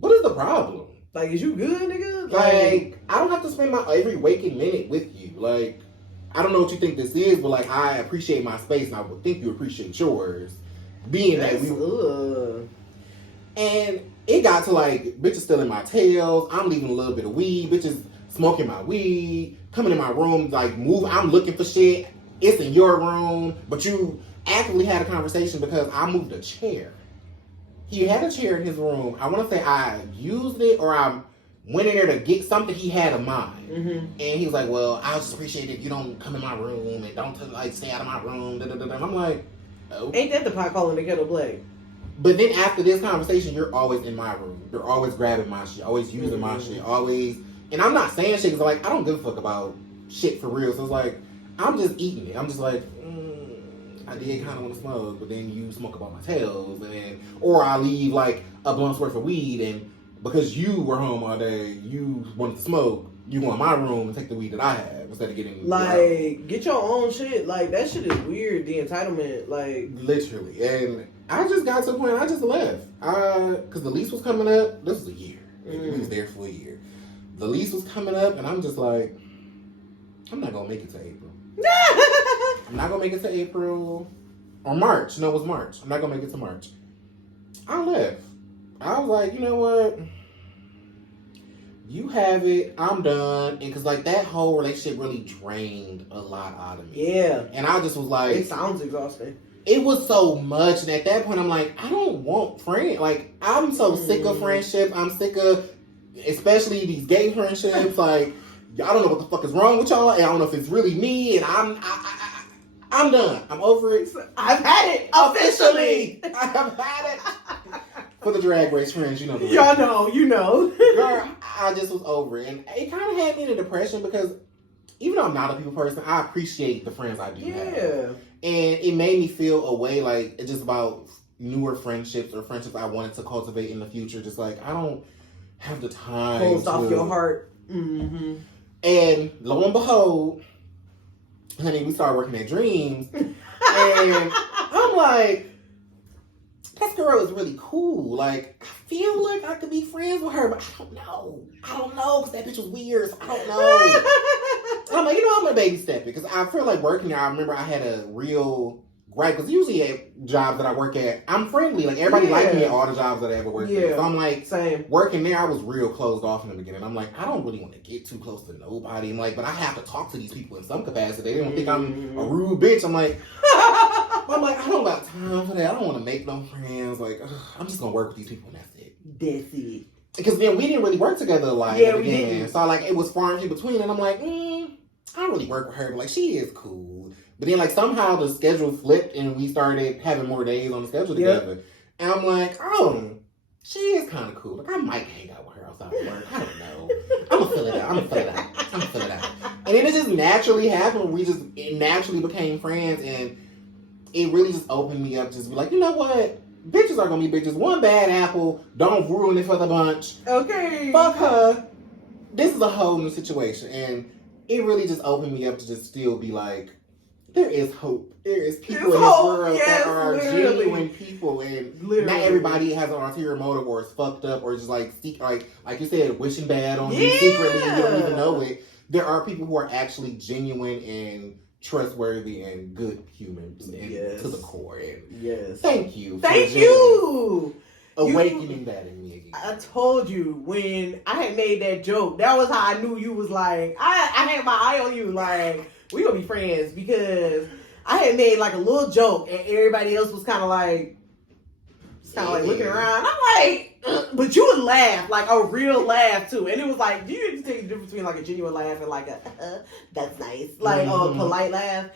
the problem? Like, is you good, nigga? Like, I don't have to spend my every waking minute with you. Like, I don't know what you think this is, but like, I appreciate my space, and I would think you appreciate yours. Being that we and it got to like, bitches stealing my tails, I'm leaving a little bit of weed, bitches smoking my weed, coming in my room, like, I'm looking for shit, it's in your room, but you actively had a conversation because I moved a chair. He had a chair in his room. I want to say I used it or I went in there to get something he had of mine. Mm-hmm. And he was like, well, I just appreciate it if you don't come in my room and don't like stay out of my room. Da, da, da, da. I'm like, oh. Ain't that the pot calling the kettle black? But then after this conversation, you're always in my room. You're always grabbing my shit, always using my shit, always. And I'm not saying shit because like, I don't give a fuck about shit for real. So it's like, I'm just eating it. I'm just like, I did kind of want to smoke, but then you smoke up on my tails, and then, or I leave like a blunt's worth of weed, and because you were home all day, you wanted to smoke, you go in my room and take the weed that I have instead of getting like get your own shit. Like that shit is weird. The entitlement, like literally. And I just got to the point I just left because the lease was coming up. This was a year. We was there for a year. The lease was coming up, and I'm just like, I'm not gonna make it to April. I'm not gonna make it to April or March. No, it was March. I'm not gonna make it to March. I left. I was like, you know what? You have it. I'm done. And because like that whole relationship really drained a lot out of me. Yeah. And I just was like, it sounds exhausting. It was so much. And at that point, I'm like, I don't want friends. Like, I'm so sick of friendship. I'm sick of, especially these gay friendships. Like, y'all don't know what the fuck is wrong with y'all. And I don't know if it's really me. And I'm done. I'm over it. I've had it officially. I've had it. For the Drag Race friends, you know. Y'all know, you know. Girl, I just was over it. And it kind of had me in a depression because even though I'm not a people person, I appreciate the friends I do have. And it made me feel a way like it's just about newer friendships or friendships I wanted to cultivate in the future. Just like, I don't have the time. Closed off your heart. Mm-hmm. And lo and behold, honey, we started working at Dreams. And I'm like, this girl is really cool. Like, I feel like I could be friends with her, but I don't know. Because that bitch was weird. So I don't know. I'm like, you know, I'm gonna baby step it. Because I feel like working there, I remember I had a real gripe. Because usually at jobs that I work at, I'm friendly. Like, everybody liked me at all the jobs that I ever worked at. So I'm like, same. Working there, I was real closed off in the beginning. I'm like, I don't really want to get too close to nobody. I'm like, but I have to talk to these people in some capacity. They don't think I'm a rude bitch. I'm like, I don't got time for that. I don't want to make no friends. Like, I'm just gonna work with these people and that's it. That's it. Because then we didn't really work together a lot. Yeah, we didn't. So like, it was far in between, and I'm like, I don't really work with her, but like, she is cool. But then like somehow the schedule flipped, and we started having more days on the schedule together. And I'm like, oh, she is kind of cool. Like, I might hang out with her outside of work. I don't know. I'm gonna fill it out. And then it just naturally happened. It naturally became friends, and it really just opened me up. Just be like, you know what? Bitches are gonna be bitches. One bad apple, don't ruin it for the bunch. Okay. Fuck her. This is a whole new situation. And it really just opened me up to just still be like, there is hope. There is people in this world that are genuine people. And not everybody has an ulterior motive or is fucked up or just like you said, wishing bad on you secretly and you don't even know it. There are people who are actually genuine and trustworthy and good humans and to the core. And thank you. Thank you. Awakening that in me again. I told you when I had made that joke, that was how I knew you was like, I had my eye on you, like, we gonna be friends, because I had made like a little joke and everybody else was kind of like looking around. I'm like, but you would laugh, like a real laugh too. And it was like, do you take the difference between like a genuine laugh and like a, that's nice, like a polite laugh?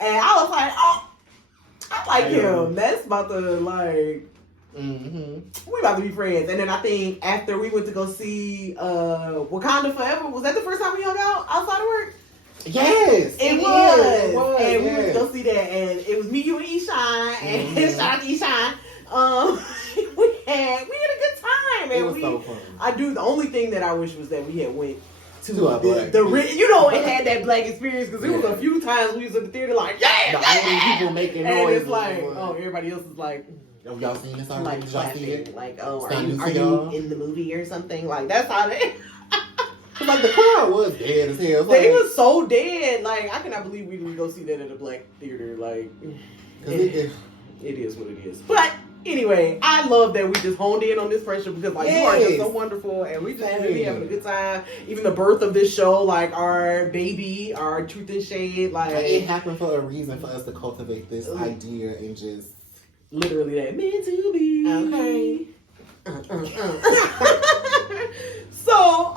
And I was like, oh, I like him. That's about to like, we about to be friends. And then I think after we went to go see Wakanda Forever, was that the first time we hung out outside of work? Yes, it was. And we went to go see that, and it was me, you, and Eshawn, and shout out to Eshawn. We had a good time, and it was so fun. The only thing that I wish was that we had went to it had that black experience, because it was a few times we was in the theater like, people making noise, and it's like, everybody else is like, oh, y'all seen this already? Like Did y'all see it? Like, are you in the movie or something? Like, that's how they. Like, the crowd was dead as hell. They was so dead. Like, I cannot believe we didn't go see that at a black theater. Like, it is what it is. But anyway, I love that we just honed in on this friendship, because like, you are just so wonderful, and we just really having a good time. Even the birth of this show, like our baby, our Truth and Shade, like it happened for a reason, for us to cultivate this idea and just literally that meant to be. Okay. So,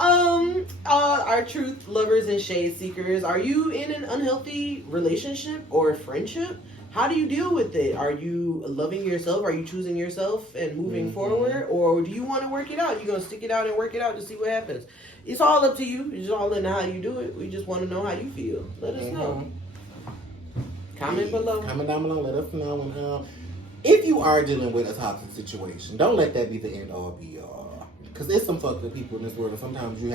our truth lovers and shade seekers, are you in an unhealthy relationship or friendship? How do you deal with it? Are you loving yourself? Are you choosing yourself and moving forward? Or do you want to work it out? You're going to stick it out and work it out to see what happens? It's all up to you. It's all in how you do it. We just want to know how you feel. Let us know. Comment below. Comment down below. Let us know. And, if you are dealing with a toxic situation, don't let that be the end all be all. Because there's some fucked up people in this world, and sometimes you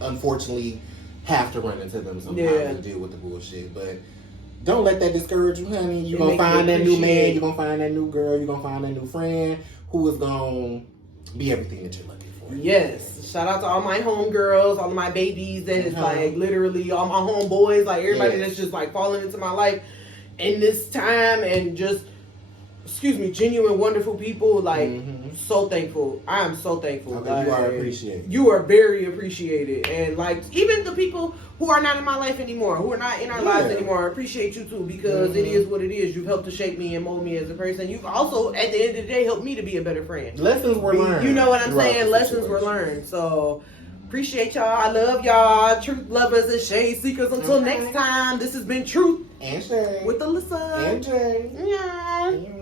unfortunately have to run into them sometimes to deal with the bullshit. But don't let that discourage you, honey. You're going to find that new man, you're going to find that new girl, you're going to find that new friend who is going to be everything that you're looking for. Yes. Shout out to all my homegirls, all of my babies that is like literally all my homeboys, like everybody that's just like falling into my life in this time and just genuine, wonderful people. Like, so thankful. I am so thankful. Okay, like, you are appreciated. You are very appreciated. And, like, even the people who are not in my life anymore, who are not in our lives anymore, I appreciate you, too, because it is what it is. You've helped to shape me and mold me as a person. You've also, at the end of the day, helped me to be a better friend. Lessons were learned. You know what I'm saying? Lessons were learned. So, appreciate y'all. I love y'all. Truth lovers and shade seekers. Until next time, this has been Truth and Shade with Alyssa and Jay. Yeah.